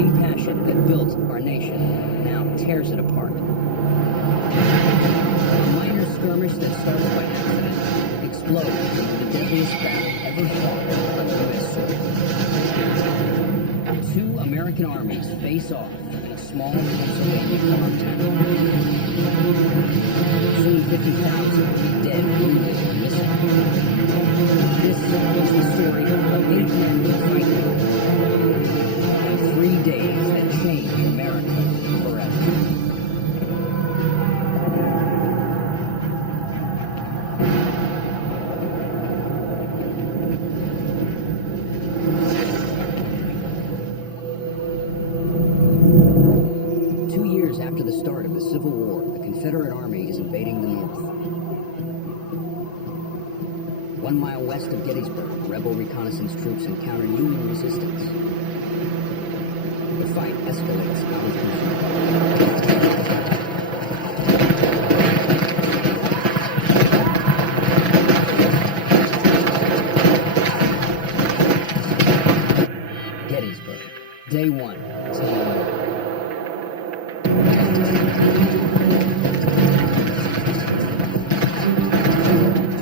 same passion that built our nation now tears it apart. A minor skirmish that starts by accident explodes into the deadliest battle ever fought on U.S. soil. Two American armies face off in a small Pennsylvania farm town. Soon 50,000 will be dead, wounded, and missing. This is the story of 8 men fighting. And 3 days that changed America forever. After the start of the Civil War, the Confederate Army is invading the North. 1 mile west of Gettysburg, rebel reconnaissance troops encounter Union resistance. The fight escalates out of control. Gettysburg, Day 1, Civil War.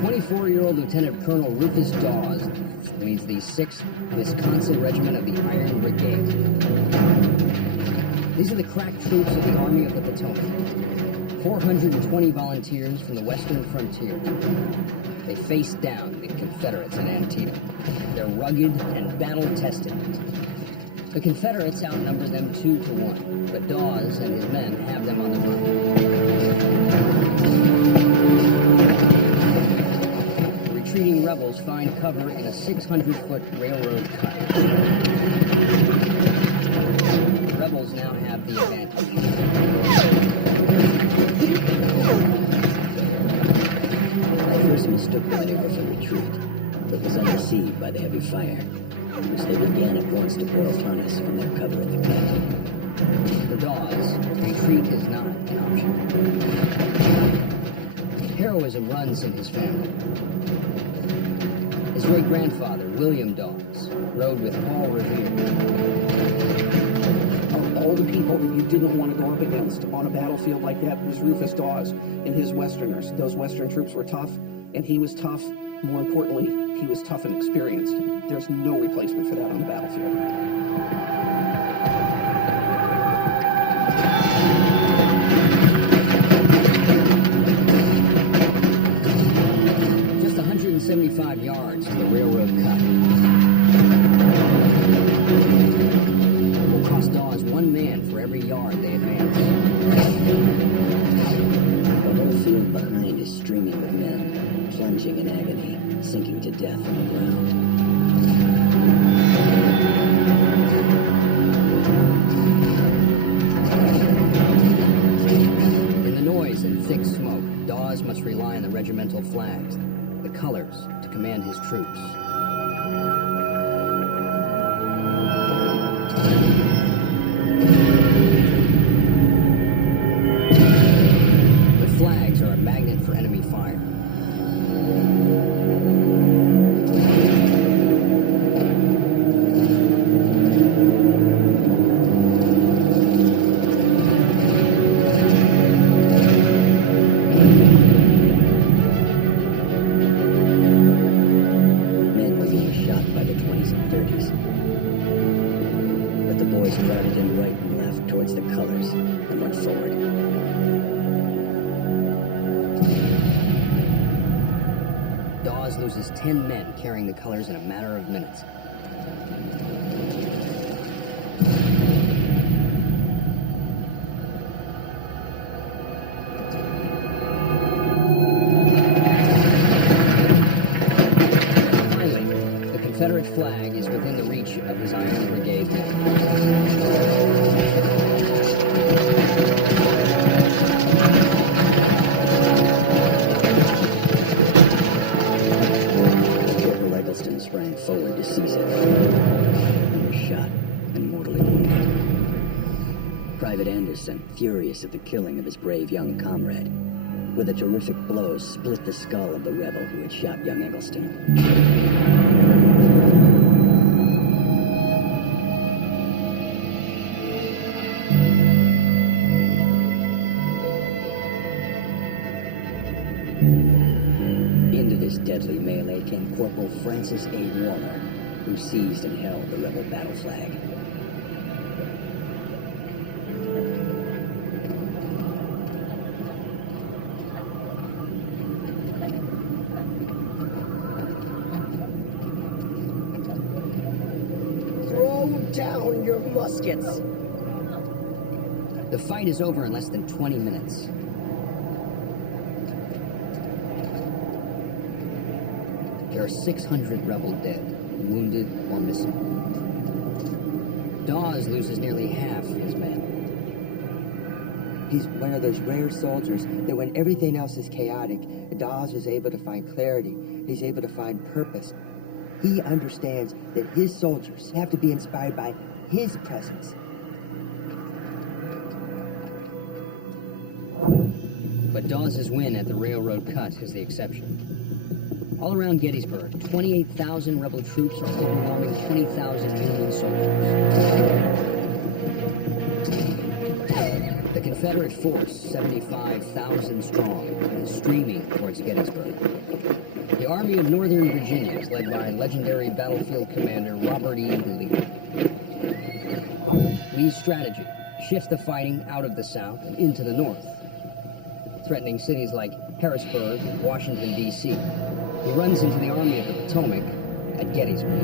24-year-old Lieutenant Colonel Rufus Dawes leads the 6th Wisconsin Regiment of the Iron Brigade. These are the crack troops of the Army of the Potomac. 420 volunteers from the western frontier. They face down the Confederates at Antietam. They're rugged and battle-tested. The Confederates outnumber them 2-1, but Dawes and his men have them on the run. Retreating rebels find cover in a 600-foot railroad cut. The rebels now have the advantage. I first mistook the maneuver for retreat, but was undeceived by the heavy fire, which they began at once to pour upon us from their cover in the cut. For Dawes, retreat is not an option. Heroism runs in his family. His great-grandfather, William Dawes, rode with Paul Revere. Of all the people that you didn't want to go up against on a battlefield like that was Rufus Dawes and his Westerners. Those Western troops were tough, and he was tough. More importantly, he was tough and experienced. There's no replacement for that on the battlefield. Just 175 yards to the railroad cut. It will cost Dawes 1 man for every yard they advance. The whole field behind is streaming with men, plunging in agony, sinking to death on the ground. In the noise and thick smoke, Dawes must rely on the regimental flags, the colors, to command his troops. The flags are a magnet for enemy fire. Men were being shot by the 20s and 30s. But the boys crowded in right and left towards the colors and went forward. Dawes loses 10 men carrying the colors in a matter of minutes. Finally, the Confederate flag is within the reach of his Iron Brigade men. Sprang forward to seize it. He was shot and mortally wounded. Private Anderson, furious at the killing of his brave young comrade, with a terrific blow split the skull of the rebel who had shot young Eggleston. Into this deadly melee came Corporal Francis A. Warner, who seized and held the rebel battle flag. Throw down your muskets! The fight is over in less than 20 minutes. There are 600 rebel dead, wounded or missing. Dawes loses nearly half his men. He's one of those rare soldiers that when everything else is chaotic, Dawes is able to find clarity. He's able to find purpose. He understands that his soldiers have to be inspired by his presence. But Dawes' win at the railroad cut is the exception. All around Gettysburg, 28,000 rebel troops are overwhelming 20,000 Union soldiers. The Confederate force, 75,000 strong, is streaming towards Gettysburg. The Army of Northern Virginia is led by legendary battlefield commander Robert E. Lee. Lee's strategy shifts the fighting out of the South and into the North, threatening cities like Harrisburg and Washington, D.C. He runs into the Army of the Potomac at Gettysburg.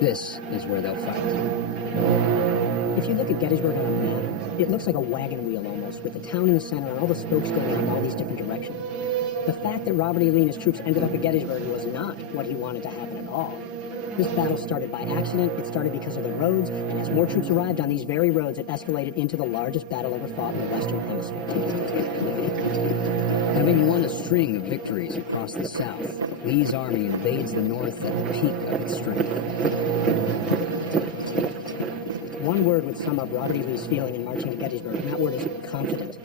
This is where they'll fight. If you look at Gettysburg on a map, it looks like a wagon wheel almost, with the town in the center and all the spokes going in all these different directions. The fact that Robert E. Lee and his troops ended up at Gettysburg was not what he wanted to happen at all. This battle started by accident, it started because of the roads, and as more troops arrived on these very roads, it escalated into the largest battle ever fought in the Western Hemisphere. Having won a string of victories across the South, Lee's army invades the North at the peak of its strength. One word would sum up Robert E. Lee's feeling in marching to Gettysburg, and that word is confident.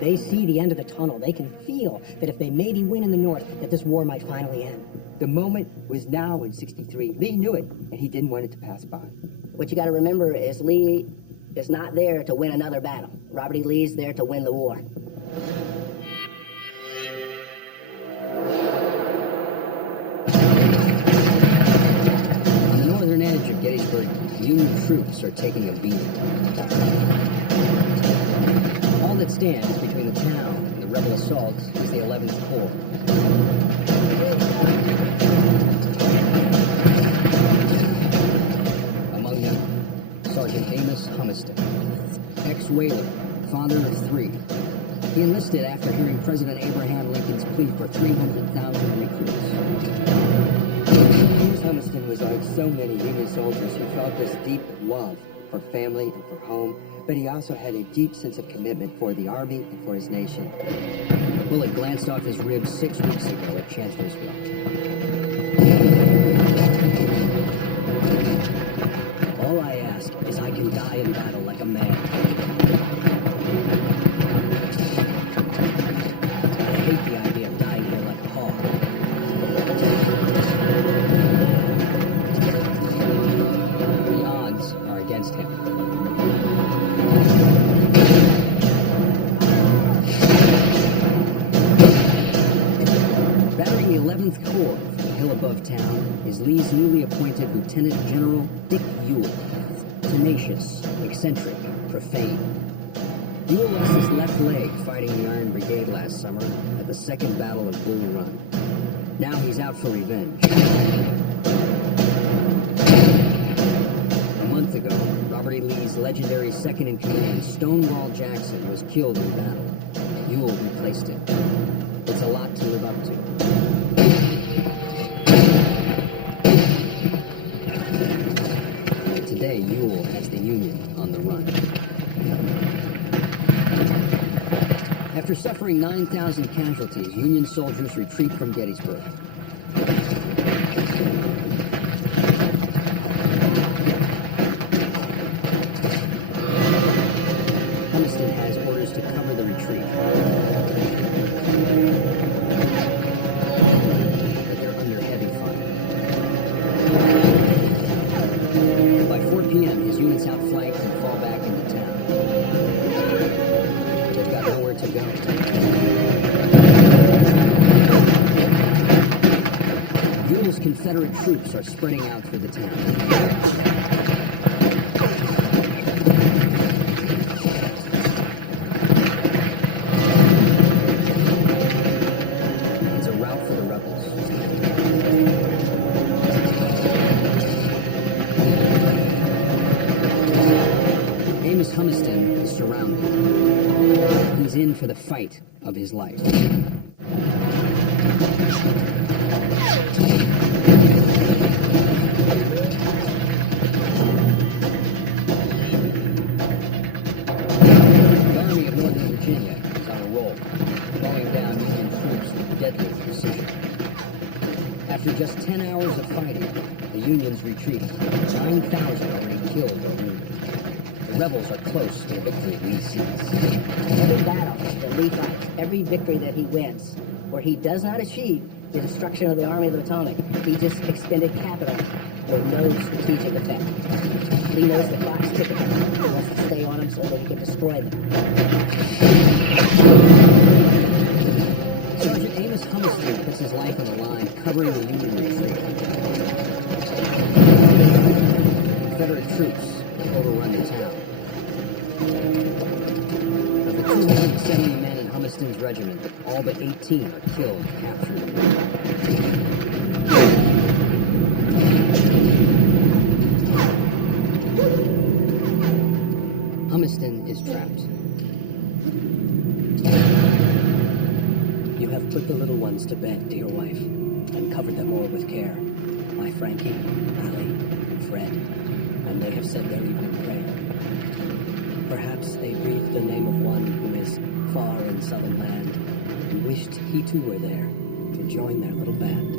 They see the end of the tunnel. They can feel that if they maybe win in the North, that this war might finally end. The moment was now in '63. Lee knew it, and he didn't want it to pass by. What you got to remember is Lee is not there to win another battle. Robert E. Lee's there to win the war. On the northern edge of Gettysburg, Union troops are taking a beating. All that stands between the town and the rebel assault is the 11th Corps. Among them, Sergeant Amos Humiston, ex-whaler, father of 3. He enlisted after hearing President Abraham Lincoln's plea for 300,000 recruits. James Humiston was like so many Union soldiers who felt this deep love for family and for home, but he also had a deep sense of commitment for the Army and for his nation. A bullet glanced off his ribs 6 weeks ago at Chancellorsville. All I ask is I can die in battle like a man. I hate the idea of dying here like a hog. The odds are against him. Battering the 11th Corps from the hill above town is Lee's newly appointed Lieutenant General Dick Ewell. Tenacious, eccentric, profane. Ewell lost his left leg fighting the Iron Brigade last summer at the Second Battle of Bull Run. Now he's out for revenge. A month ago, Robert E. Lee's legendary second-in-command, Stonewall Jackson, was killed in battle. Ewell replaced him. It's a lot to live up to. Today, Ewell has the Union on the run. After suffering 9,000 casualties, Union soldiers retreat from Gettysburg. Humiston has orders to cover the retreat. But they're under heavy fire. By 4 p.m., his units outflanked and fall back into town. They've got nowhere to go. Confederate troops are spreading out through the town. It's a rout for the rebels. Amos Humiston is surrounded. He's in for the fight of his life. After just 10 hours of fighting, the Unions retreat. 9,000 already killed or wounded. The rebels are close to the victory Lee sees. Every battle that Lee fights, every victory that he wins, where he does not achieve the destruction of the Army of the Potomac, he just expended capital with no strategic effect. Lee knows the clock's ticking. He wants to stay on them so that he can destroy them. Sergeant Amos Humiston puts his life on the line, covering the Union retreat. Confederate troops overrun the town. Of the 270 men in Humiston's regiment, all but 18 are killed, captured, and wounded. Humiston is trapped. You have put the little ones to bed, dear wife, and covered them all with care. My Frankie, Allie, Fred, and they have said their evening prayer. Perhaps they breathed the name of one who is far in southern land, and wished he too were there to join their little band.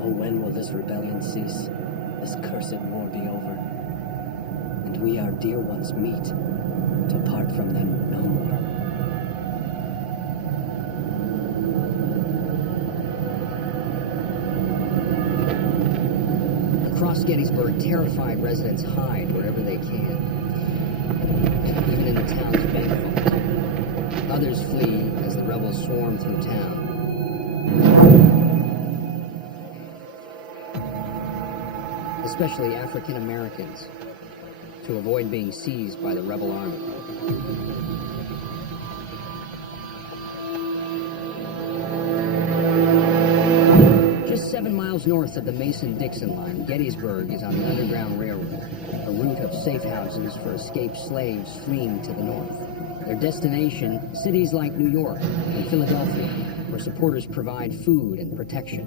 When will this rebellion cease, this cursed war be over, and we, our dear ones, meet to part from them no more? Across Gettysburg, terrified residents hide wherever they can, even in the town's bank vault. Others flee as the rebels swarm through town. Especially African Americans, to avoid being seized by the rebel army. Just 7 miles north of the Mason-Dixon line, Gettysburg is on the Underground Railroad, a route of safe houses for escaped slaves fleeing to the north. Their destination, cities like New York and Philadelphia, where supporters provide food and protection.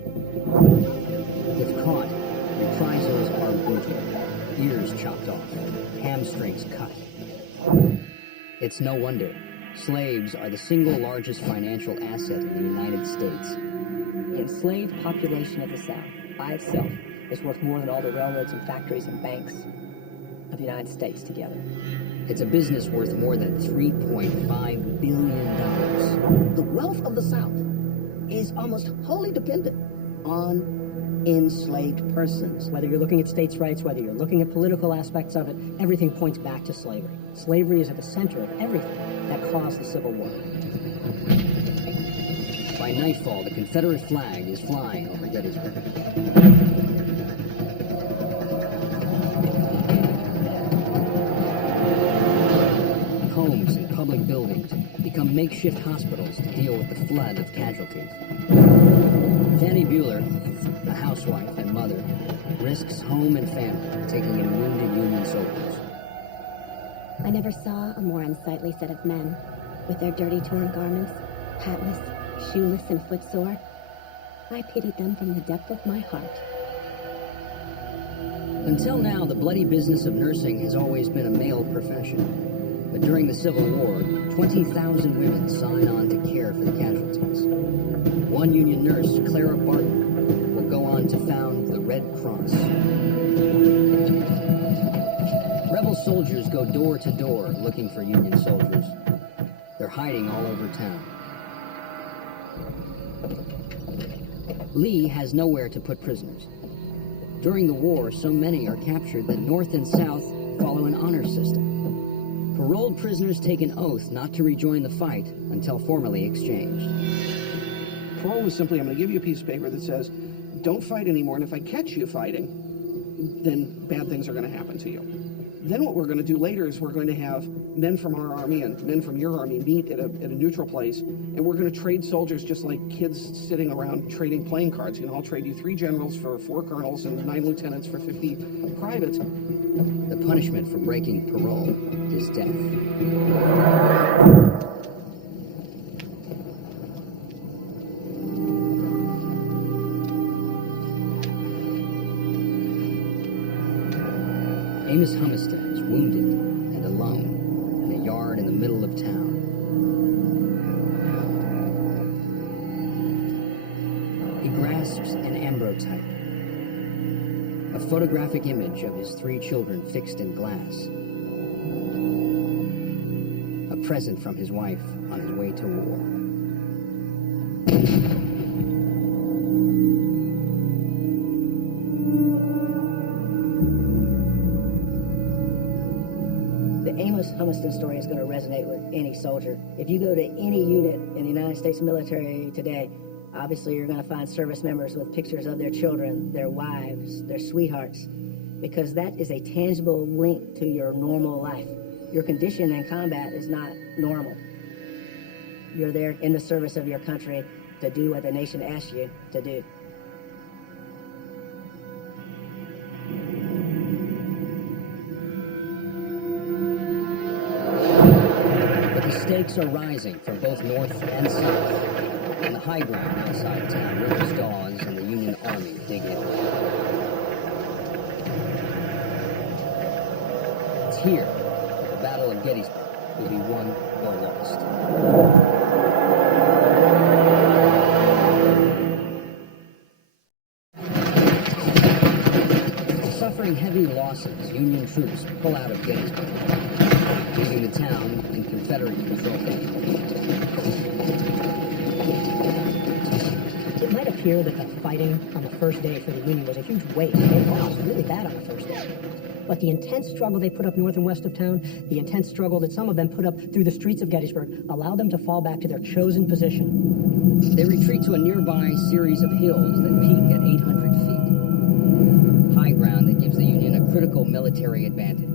If caught, reprisals are brutal. Ears chopped off, hamstrings cut. It's no wonder. Slaves are the single largest financial asset in the United States. The enslaved population of the South, by itself, is worth more than all the railroads and factories and banks of the United States together. It's a business worth more than $3.5 billion. The wealth of the South is almost wholly dependent on enslaved persons. Whether you're looking at states' rights, whether you're looking at political aspects of it, everything points back to slavery. Slavery is at the center of everything that caused the Civil War. By nightfall, the Confederate flag is flying over Gettysburg. Homes and public buildings become makeshift hospitals to deal with the flood of casualties. Fanny Bueller, a housewife and mother, risks home and family, taking in wounded Union soldiers. I never saw a more unsightly set of men, with their dirty, torn garments, hatless, shoeless, and footsore. I pitied them from the depth of my heart. Until now, the bloody business of nursing has always been a male profession. But during the Civil War, 20,000 women sign on to care for the casualties. One Union nurse, Clara Barton, will go on to found the Red Cross. Rebel soldiers go door to door looking for Union soldiers. They're hiding all over town. Lee has nowhere to put prisoners. During the war, so many are captured that North and South follow an honor system. Paroled prisoners take an oath not to rejoin the fight until formally exchanged. Parole is simply, I'm going to give you a piece of paper that says, don't fight anymore, and if I catch you fighting, then bad things are going to happen to you. Then what we're going to do later is we're going to have men from our army and men from your army meet at a neutral place, and we're going to trade soldiers just like kids sitting around trading playing cards. You know, I'll trade you 3 generals for 4 colonels and 9 lieutenants for 50 privates. The punishment for breaking parole is death. Amos Humestead is wounded and alone in a yard in the middle of town. He grasps an ambrotype, a photographic image of his 3 children fixed in glass, a present from his wife on his way to war. Humeston story is going to resonate with any soldier. If you go to any unit in the United States military today, obviously you're going to find service members with pictures of their children, their wives, their sweethearts, because that is a tangible link to your normal life. Your condition in combat is not normal. You're there in the service of your country to do what the nation asks you to do. Stakes are rising from both north and south. On the high ground outside town, Rufus Dawes and the Union Army dig in. It's here that the Battle of Gettysburg will be won or lost. Suffering heavy losses, Union troops pull out of Gettysburg, leaving the town in Confederate control. It might appear that the fighting on the first day for the Union was a huge waste. They lost really bad on the first day. But the intense struggle they put up north and west of town, the intense struggle that some of them put up through the streets of Gettysburg, allowed them to fall back to their chosen position. They retreat to a nearby series of hills that peak at 800 feet. High ground that gives the Union a critical military advantage.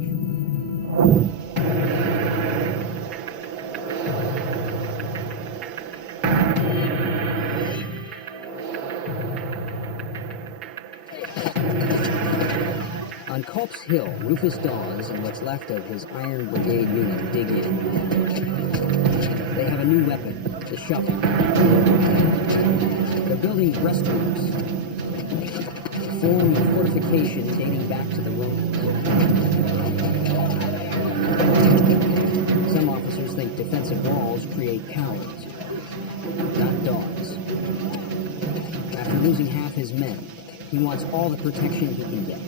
On Culp's Hill, Rufus Dawes and what's left of his Iron Brigade unit dig in. They have a new weapon, the shovel. They're building breastworks, a form of fortification dating back to the Romans. Some officers think defensive walls create cowards, not Dawes. After losing half his men, he wants all the protection he can get.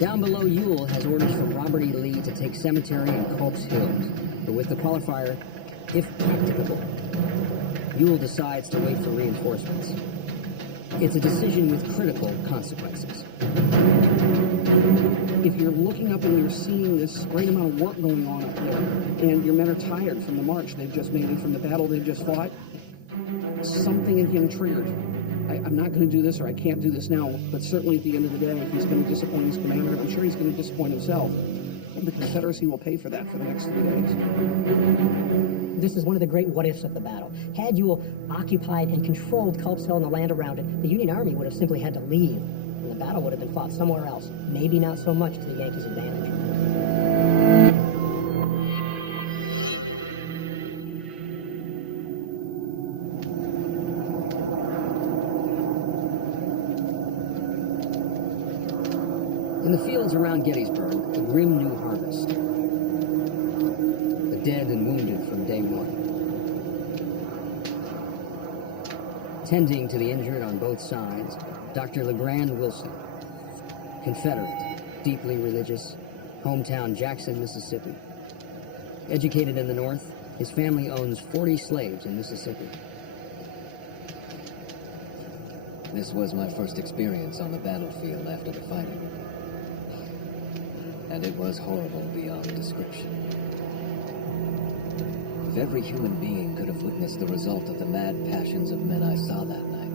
Down below, Ewell has orders from Robert E. Lee to take Cemetery and Culp's Hills, but with the qualifier, if practicable. Ewell decides to wait for reinforcements. It's a decision with critical consequences. If you're looking up and you're seeing this great amount of work going on up there, and your men are tired from the march they've just made and from the battle they've just fought, something in him triggered. I'm not going to do this, or I can't do this now, but certainly at the end of the day, he's going to disappoint his commander. I'm sure he's going to disappoint himself. The Confederacy will pay for that for the next 3 days. This is one of the great what-ifs of the battle. Had you occupied and controlled Culp's Hill and the land around it, the Union Army would have simply had to leave, and the battle would have been fought somewhere else, maybe not so much to the Yankees' advantage. In the fields around Gettysburg, a grim new harvest. The dead and wounded from day one. Tending to the injured on both sides, Dr. LeGrand Wilson, Confederate, deeply religious, hometown Jackson, Mississippi. Educated in the North, his family owns 40 slaves in Mississippi. This was my first experience on the battlefield after the fighting. And it was horrible beyond description. If every human being could have witnessed the result of the mad passions of men I saw that night,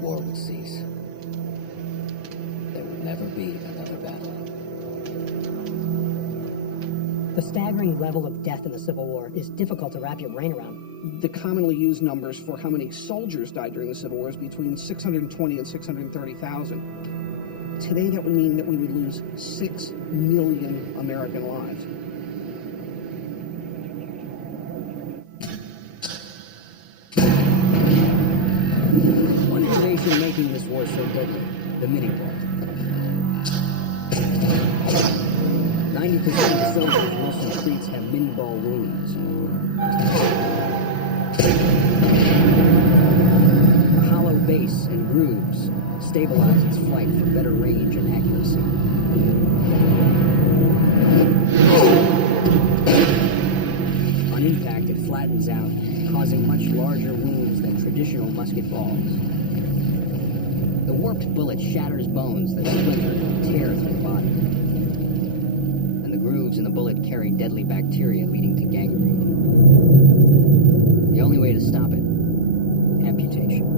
war would cease. There would never be another battle. The staggering level of death in the Civil War is difficult to wrap your brain around. The commonly used numbers for how many soldiers died during the Civil War is between 620 and 630,000. Today, that would mean that we would lose 6 million American lives. One innovation making this war so deadly, the mini-ball. 90% of the soldiers Wilson treats have mini-ball wounds. A hollow base and grooves stabilize its flight for better range and accuracy. On impact, it flattens out, causing much larger wounds than traditional musket balls. The warped bullet shatters bones that splinter and tear through the body. And the grooves in the bullet carry deadly bacteria leading to gangrene. The only way to stop it, amputation.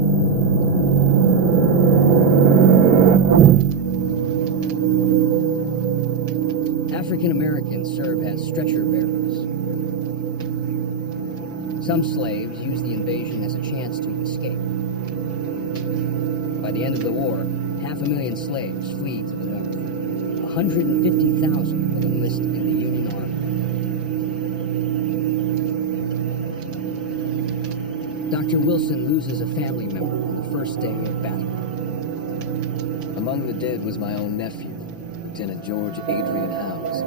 African Americans serve as stretcher bearers. Some slaves use the invasion as a chance to escape. By the end of the war, 500,000 slaves flee to the north. 150,000 will enlist in the Union Army. Dr. Wilson loses a family member on the first day of battle. Among the dead was my own nephew, Lieutenant George Adrian Howes.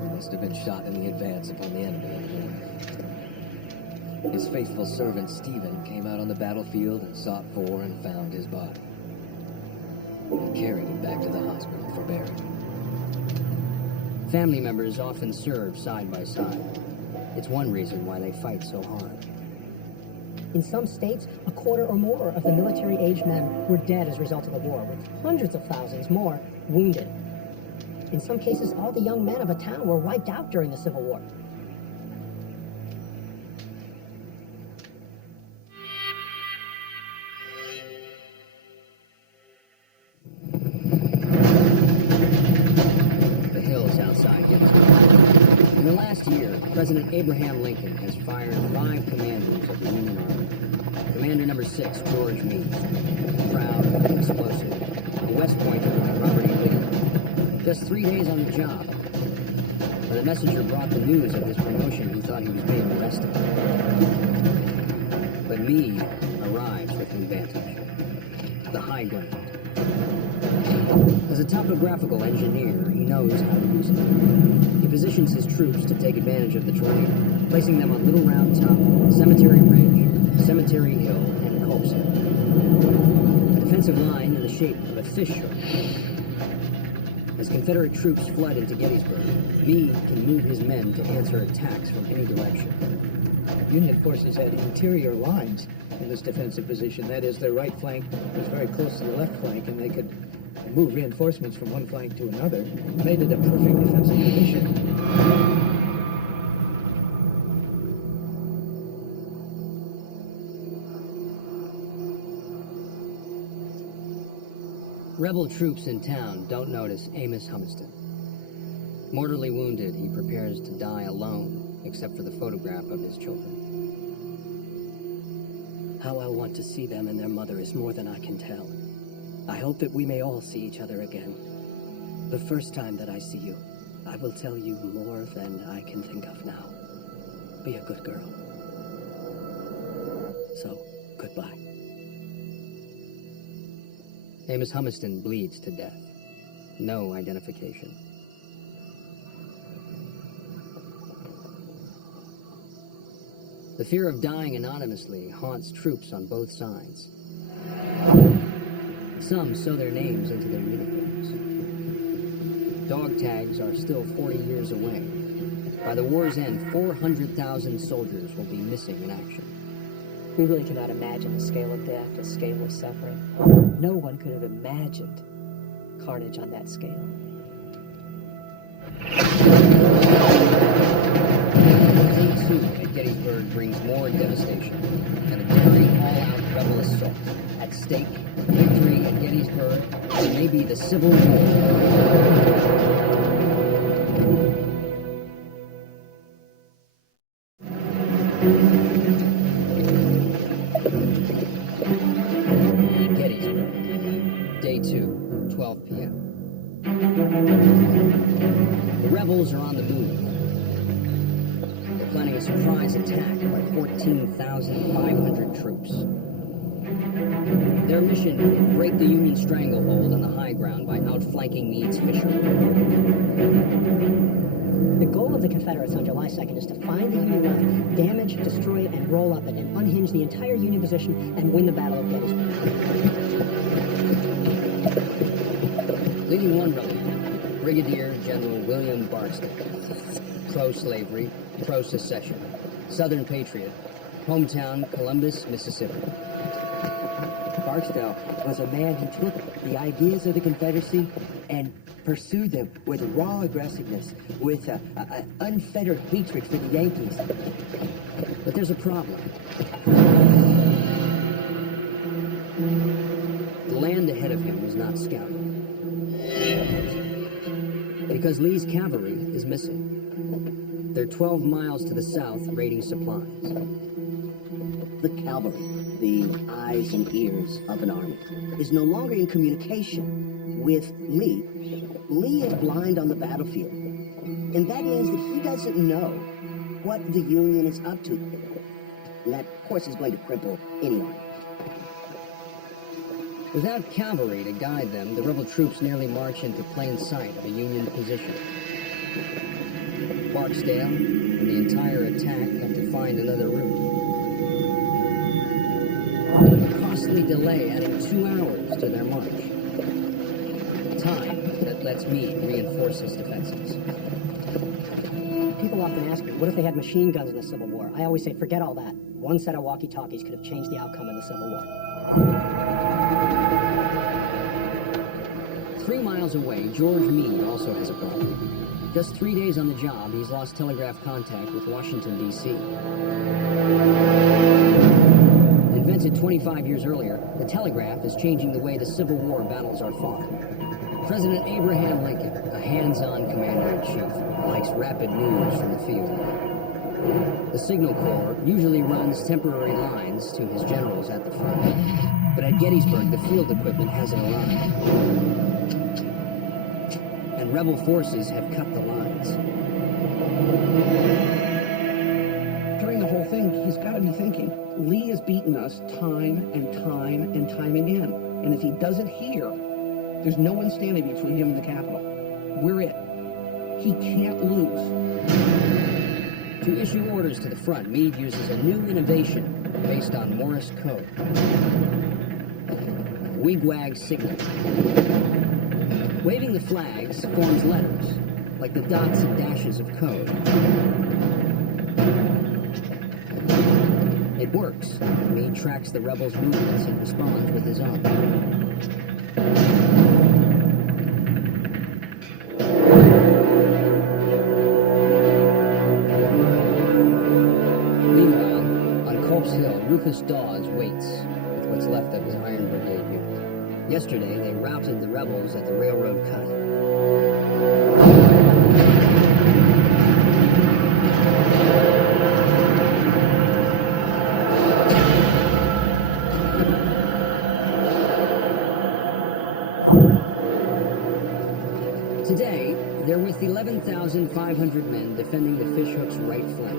He must have been shot in the advance upon the enemy in the morning. His faithful servant Stephen came out on the battlefield and sought for and found his body. He carried him back to the hospital for burial. Family members often serve side by side. It's one reason why they fight so hard. In some states, a quarter or more of the military-aged men were dead as a result of the war, with hundreds of thousands more wounded. In some cases, all the young men of a town were wiped out during the Civil War. The hills outside Gettysburg. In the last year, President Abraham Lincoln has fired 5 commanders of the Union Army. Commander number 6, George Meade, proud and explosive, a West Pointer like Robert E. Lee. Just 3 days on the job. When the messenger brought the news of his promotion, he thought he was being arrested. But Meade arrives with an advantage. The high ground. As a topographical engineer, he knows how to use it. He positions his troops to take advantage of the terrain, placing them on Little Round Top, Cemetery Ridge, Cemetery Hill, and Culp's Hill. A defensive line in the shape of a fish hook. As Confederate troops flood into Gettysburg, Meade can move his men to answer attacks from any direction. Union forces had interior lines in this defensive position. That is, their right flank was very close to the left flank, and they could move reinforcements from one flank to another. Made it a perfect defensive position. Rebel troops in town don't notice Amos Humiston. Mortally wounded, he prepares to die alone, except for the photograph of his children. How I want to see them and their mother is more than I can tell. I hope that we may all see each other again. The first time that I see you, I will tell you more than I can think of now. Be a good girl. So, goodbye. Amos Humiston bleeds to death. No identification. The fear of dying anonymously haunts troops on both sides. Some sew their names into their uniforms. Dog tags are still 40 years away. By the war's end, 400,000 soldiers will be missing in action. We really cannot imagine the scale of death, the scale of suffering. No one could have imagined carnage on that scale. Day 2 at Gettysburg brings more devastation and a daring all-out rebel assault. At stake, victory at Gettysburg, and maybe the Civil War. Gettysburg, Day 2, 12 p.m. The rebels are on the move. They're planning a surprise attack by 14,500 troops. Their mission, break the Union stranglehold on the high ground by outflanking Meade's Fisher. The goal of the Confederates on July 2nd is to find the Union left, damage, destroy it, and roll up it, and unhinge the entire Union position and win the Battle of Gettysburg. Leading one rebel, Brigadier General William Barksdale. Pro-slavery, pro-secession, Southern patriot, hometown Columbus, Mississippi. Barksdale was a man who took the ideas of the Confederacy and pursued them with raw aggressiveness, with unfettered hatred for the Yankees. But there's a problem. The land ahead of him was not scouted. Because Lee's cavalry is missing. They're 12 miles to the south raiding supplies. The cavalry, the eyes and ears of an army, is no longer in communication with Lee. Lee is blind on the battlefield. And that means that he doesn't know what the Union is up to. And that, of course, is going to cripple any army. Without cavalry to guide them, the rebel troops nearly march into plain sight of a Union position. Barksdale and the entire attack have to find another route. A costly delay adding 2 hours to their march. Time that lets Meade reinforce his defenses. People often ask me, what if they had machine guns in the Civil War? I always say, forget all that. One set of walkie-talkies could have changed the outcome of the Civil War. 3 miles away, George Meade also has a problem. Just 3 days on the job, he's lost telegraph contact with Washington, D.C. Invented 25 years earlier, the telegraph is changing the way the Civil War battles are fought. President Abraham Lincoln, a hands-on commander-in-chief, likes rapid news from the field. The Signal Corps usually runs temporary lines to his generals at the front. But at Gettysburg, the field equipment hasn't arrived. And rebel forces have cut the lines. During the whole thing, he's got to be thinking, Lee has beaten us time and time and time again. And if he does it here, there's no one standing between him and the Capitol. We're it. He can't lose. To issue orders to the front, Meade uses a new innovation based on Morse code. Wigwag signal. Waving the flags forms letters, like the dots and dashes of code. It works. Meade tracks the rebels' movements and responds with his own. Meanwhile, on Culp's Hill, Rufus Dawes waits with what's left of his Iron Brigade unit. Yesterday, they routed the rebels at the railroad cut. Today, they're with 11,500 men defending the Fishhook's right flank.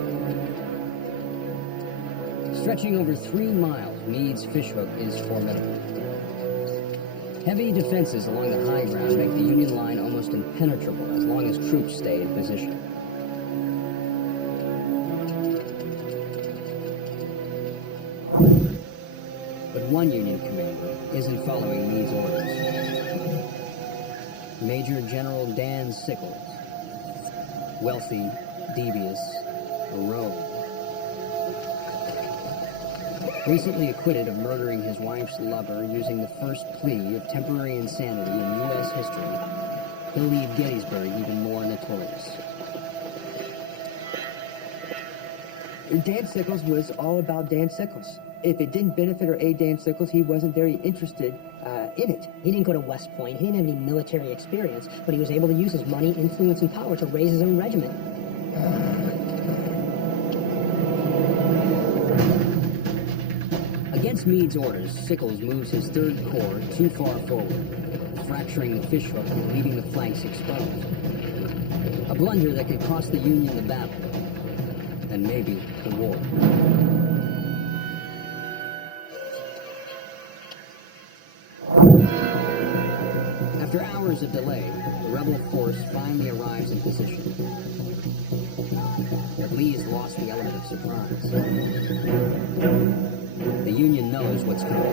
Stretching over 3 miles, Meade's Fishhook is formidable. Heavy defenses along the high ground make the Union line almost impenetrable as long as troops stay in position. But one Union commander isn't following Meade's orders. Major General Dan Sickles. Wealthy, devious, a rogue. Recently acquitted of murdering his wife's lover using the first plea of temporary insanity in U.S. history, he'll leave Gettysburg even more notorious. Dan Sickles was all about Dan Sickles. If it didn't benefit or aid Dan Sickles, he wasn't very interested in it. He didn't go to West Point. He didn't have any military experience, but he was able to use his money, influence, and power to raise his own regiment. Against Meade's orders, Sickles moves his 3rd Corps too far forward, fracturing the Fishhook and leaving the flanks exposed. A blunder that could cost the Union the battle, and maybe the war. After hours of delay, the rebel force finally arrives in position. But Lee has lost the element of surprise. The Union knows what's coming.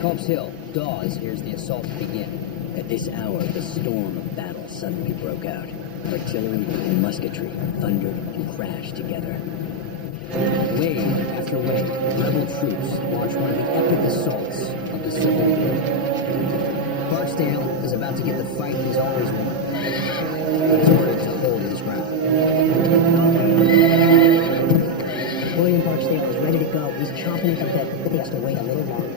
'Culp's Hill, Dawes hears the assault begin. At this hour, the storm of battle suddenly broke out. Artillery and musketry thundered and crashed together. Wave after wave, rebel troops launch one of the epic assaults of the Civil War. Barksdale is about to get the fight he's always won. He's ordered to hold his ground. William Barksdale is ready to go. He's chomping at the bit, but he has to wait a little longer.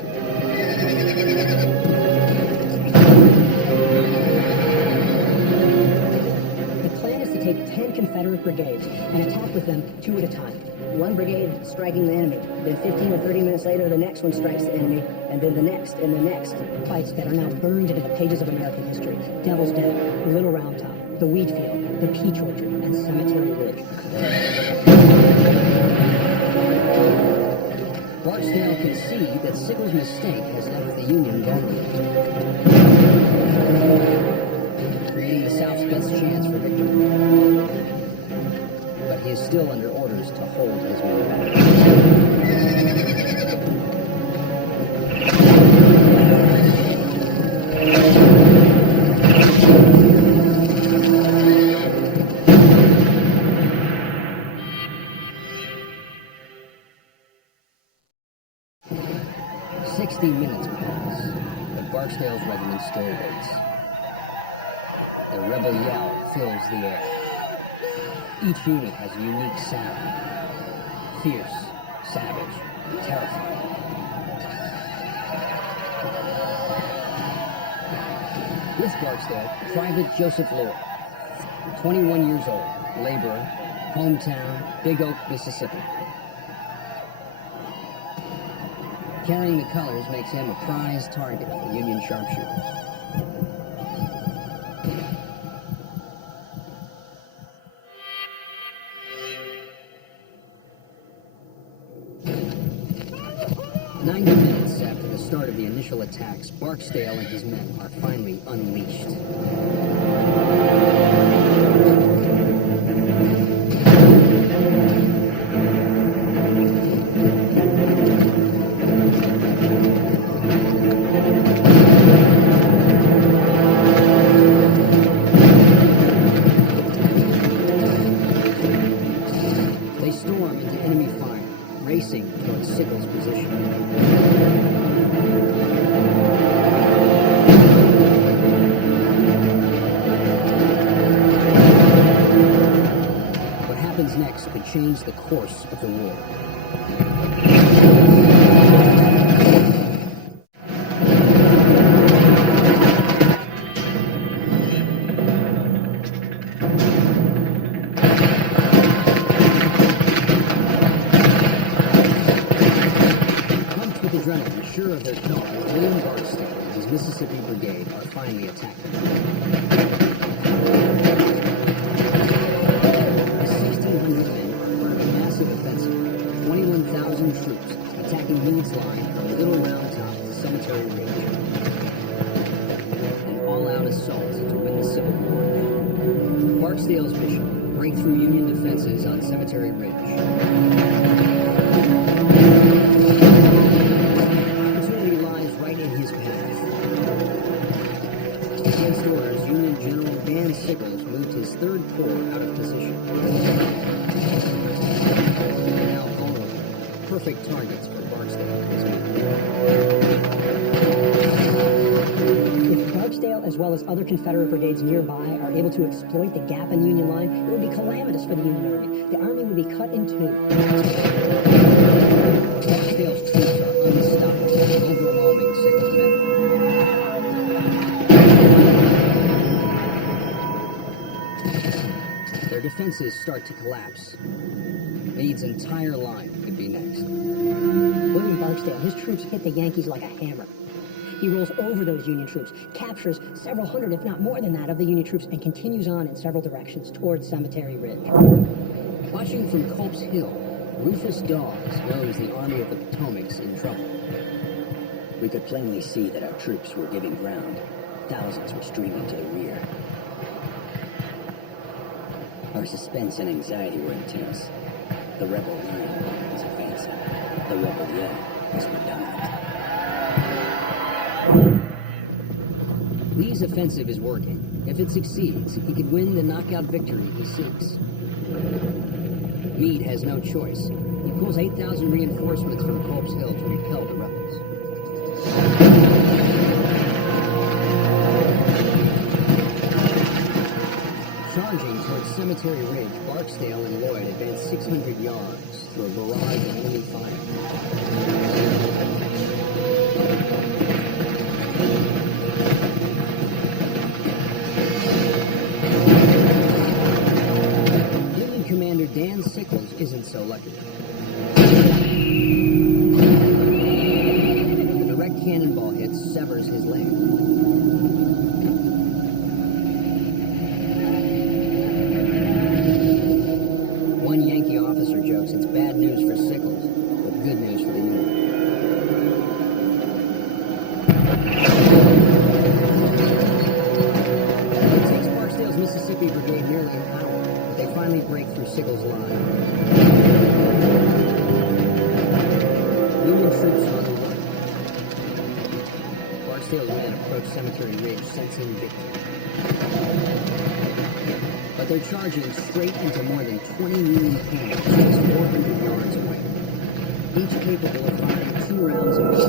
The plan is to take 10 Confederate brigades and attack with them 2 at a time. One brigade striking the enemy, then 15 or 30 minutes later, the next one strikes the enemy, and then the next, and the next. Fights that are now burned into the pages of American history. Devil's Den, Little Round Top, the Wheat Field, the Peach Orchard, and Cemetery Ridge. Barksdale can see that Sickles' mistake has left the Union vulnerable, creating the South's best chance for victory. But he is still under orders to hold his men back. 60 minutes pass, but Barksdale's regiment still waits. The rebel yell fills the air. Each unit has a unique sound. Fierce, savage, terrifying. With Barksdale, Private Joseph Lord, 21 years old, laborer, hometown, Big Oak, Mississippi. Carrying the colors makes him a prize target for Union sharpshooters. "90 minutes after the start of the initial attacks, Barksdale and his men are finally unleashed. They storm into enemy fire, racing towards Sickles' position. change the course of the war. Pumped with adrenaline, sure of their cause, William Barksdale and his Mississippi Brigade are finally attacking. The 1,600 men are part of a massive offensive, 21,000 troops attacking Meade's line from Little Round Top to Cemetery Ridge. An all-out assault to win the Civil War. Barksdale's mission, break through Union defenses on Cemetery Ridge. Opportunity lies right in his path. Against orders, Union General Dan Sickles moved his 3rd Corps out of position. Now vulnerable, perfect targets for Barksdale and his men. If Barksdale, as well as other Confederate brigades nearby, are able to exploit the gap in the Union line, it would be calamitous for the Union Army. The Army would be cut in two. Barksdale's troops are unstoppable, overwhelming Sickles' men. Their defenses start to collapse. Meade's entire line could be next. William Barksdale, his troops hit the Yankees like a hammer. He rolls over those Union troops, captures several hundred, if not more than that, of the Union troops, and continues on in several directions towards Cemetery Ridge. Watching from Culp's Hill, Rufus Dawes knows the Army of the Potomac's in trouble. We could plainly see that our troops were giving ground. Thousands were streaming to the rear. Our suspense and anxiety were intense. The rebel line was advancing. The rebel yell was predominant. Lee's offensive is working. If it succeeds, he could win the knockout victory he seeks. Meade has no choice. He pulls 8,000 reinforcements from Culp's Hill to repel the rebels. Charging towards Cemetery Ridge, Barksdale and Lloyd advance 600 yards through a barrage of enemy fire. Union Commander Dan Sickles isn't so lucky. A direct cannonball hit severs his leg. One Yankee officer jokes it's bad news for Sickles, but good news for the Union. It takes Barksdale's Mississippi Brigade nearly an hour, but they finally break through Sickles' line. Union troops are on the run. Barksdale's men approach Cemetery Ridge, sensing victory. But they're charging straight into more than 20 Union cannons just 400 yards away, each capable of firing 2 rounds apiece.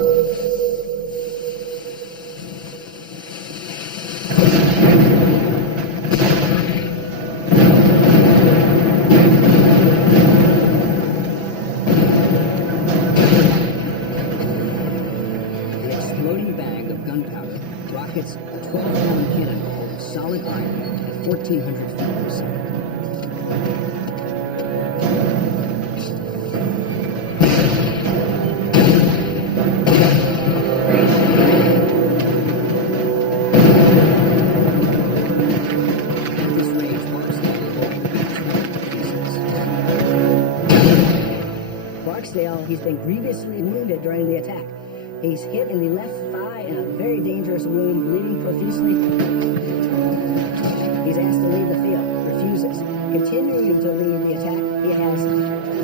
The exploding bag of gunpowder rockets a 12-pound cannonball of solid iron at 1,400 feet per second. At this range, Barksdale and Lloyd are torn to pieces. Barksdale, he's been grievously wounded during the attack. He's hit in the left thigh in a very dangerous wound, bleeding profusely. He's asked to leave the field, refuses. Continuing to lead the attack, he has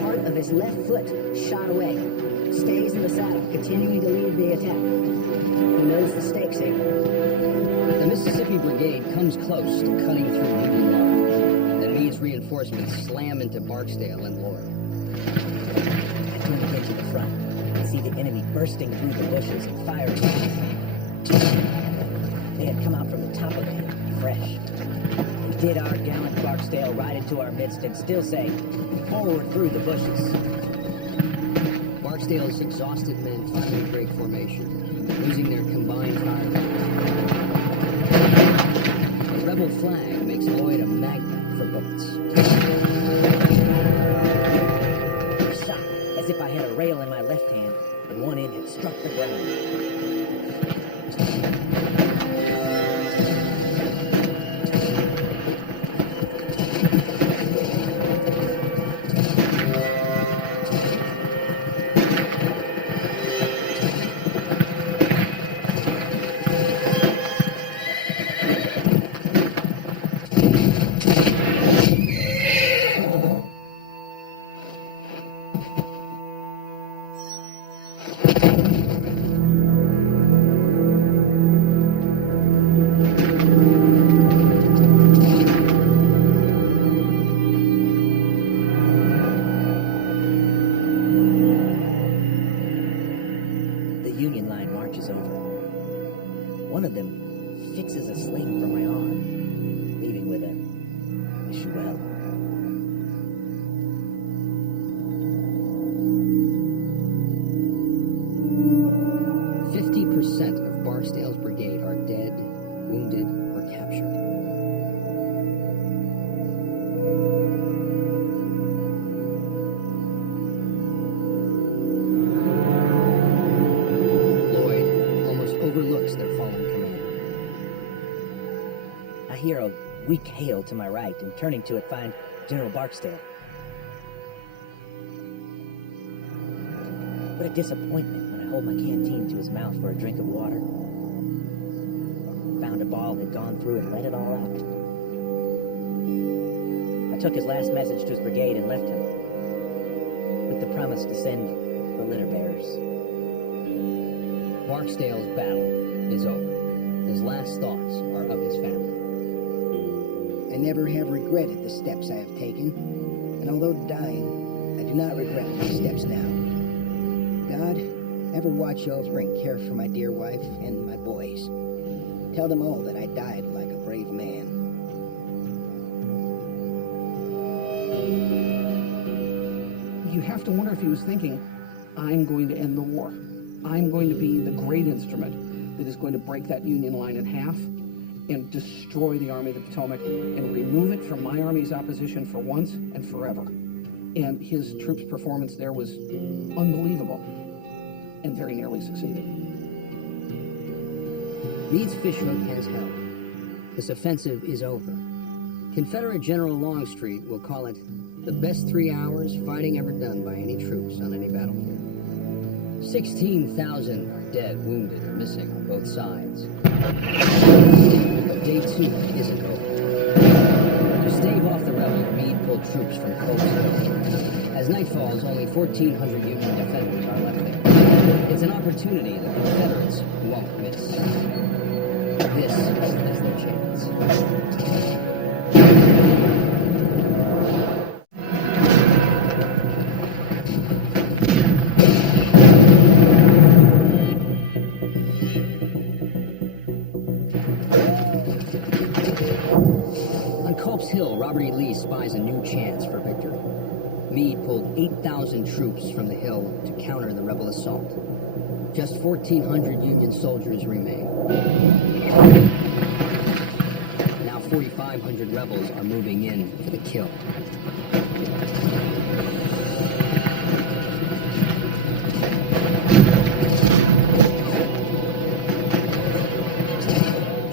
part of his left foot shot away. Stays in the saddle, continuing to lead the attack. He knows the stakes here. The Mississippi Brigade comes close to cutting through Union lines. Then Meade's reinforcements slam into Barksdale and Lloyd. I turned to get to the front and see the enemy bursting through the bushes and firing. They had come out from the top of the hill, fresh. And did our gallant Barksdale ride into our midst and still say, "Forward through the bushes." Barksdale's exhausted men finally break formation, losing their combined fire. The rebel flag makes Lloyd a magnet for bullets. I shot as if I had a rail in my left hand and one end had struck the ground. One of them fixes a sling for my arm, leaving with a "wish well." "50% of Barksdale's brigade are dead, wounded, or captured. Overlooks their fallen commander. I hear a weak hail to my right, and turning to it, find General Barksdale. What a disappointment when I hold my canteen to his mouth for a drink of water. Found a ball had gone through and let it all out. I took his last message to his brigade and left him, with the promise to send the litter bearers. Barksdale's battle is over. His last thoughts are of his family. I never have regretted the steps I have taken, and although dying, I do not regret my steps now. God, ever watch over and care for my dear wife and my boys. Tell them all that I died like a brave man. You have to wonder if he was thinking, I'm going to end the war. I'm going to be the great instrument that is going to break that Union line in half and destroy the Army of the Potomac and remove it from my Army's opposition for once and forever. And his troops' performance there was unbelievable and very nearly succeeded. Meade's fishhook has held. This offensive is over. Confederate General Longstreet will call it the best 3 hours fighting ever done by any troops on any battlefield. 16,000 are dead, wounded, or missing on both sides. But day 2 isn't over. To stave off the rebels, Meade pulled troops from Cope's Hill. As night falls, only 1,400 Union defenders are left there. It's an opportunity the Confederates won't miss. This is their chance. Hill, Robert E. Lee spies a new chance for victory. Meade pulled 8,000 troops from the hill to counter the rebel assault. Just 1,400 Union soldiers remain. Now 4,500 rebels are moving in for the kill.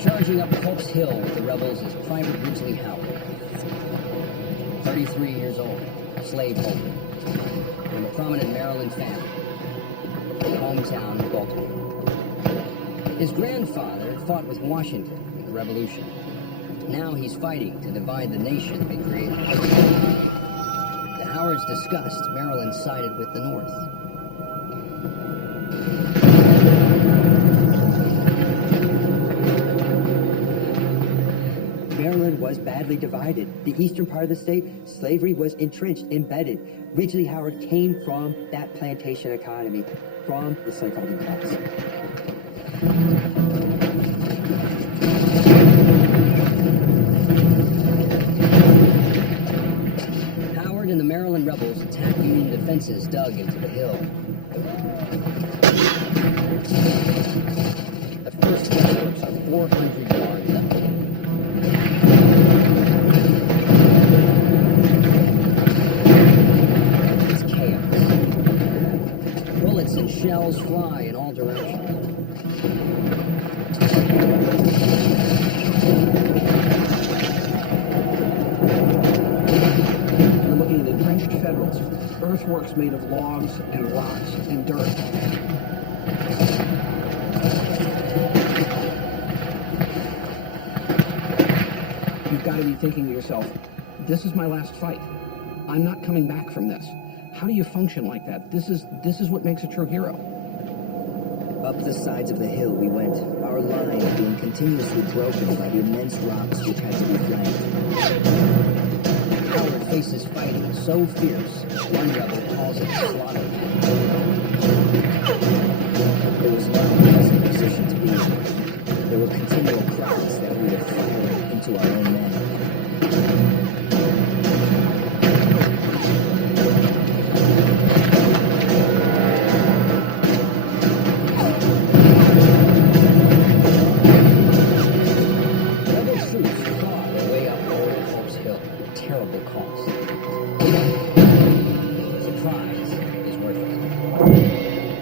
Charging up Culp's Hill with the rebels is Private Ridgely Howard. 33 years old, slaveholder, from a prominent Maryland family, hometown Baltimore. His grandfather fought with Washington in the Revolution. Now he's fighting to divide the nation they created. To Howard's disgust, Maryland sided with the North. Maryland was badly divided. The eastern part of the state, slavery was entrenched, embedded. Ridgely Howard came from that plantation economy, from the slaveholding class. Maryland rebels attack Union defenses dug into the hill. The first gunboats are 400 yards up. It's chaos. Bullets and shells fly in all directions. You're looking at entrenched Federals, earthworks made of logs and rocks and dirt. You've got to be thinking to yourself, this is my last fight. I'm not coming back from this. How do you function like that? This is what makes a true hero. Up the sides of the hill we went, our line being continuously broken by the immense rocks which had to be flanked. Howard faces fighting so fierce, one rebel calls it slaughter. There was not a pleasant position to be in. There were continual cries that we were firing into our own men. Rebel troops claw their way up Lower Culp's Hill at terrible cost. Surprise is worth it.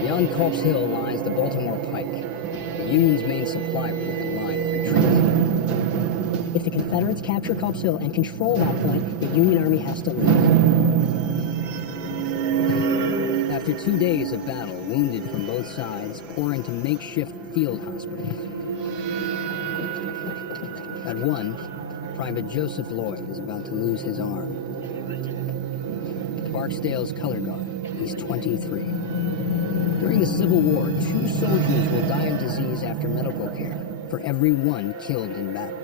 Beyond Culp's Hill lies the Baltimore Pike, the Union's main supply route and line of retreat. If the Confederates capture Culp's Hill and control that point, the Union Army has to leave. After 2 days of battle, wounded from both sides pour into makeshift field hospitals. At one, Private Joseph Lloyd is about to lose his arm. Barksdale's color guard, he's 23. During the Civil War, 2 soldiers will die of disease after medical care for every one killed in battle.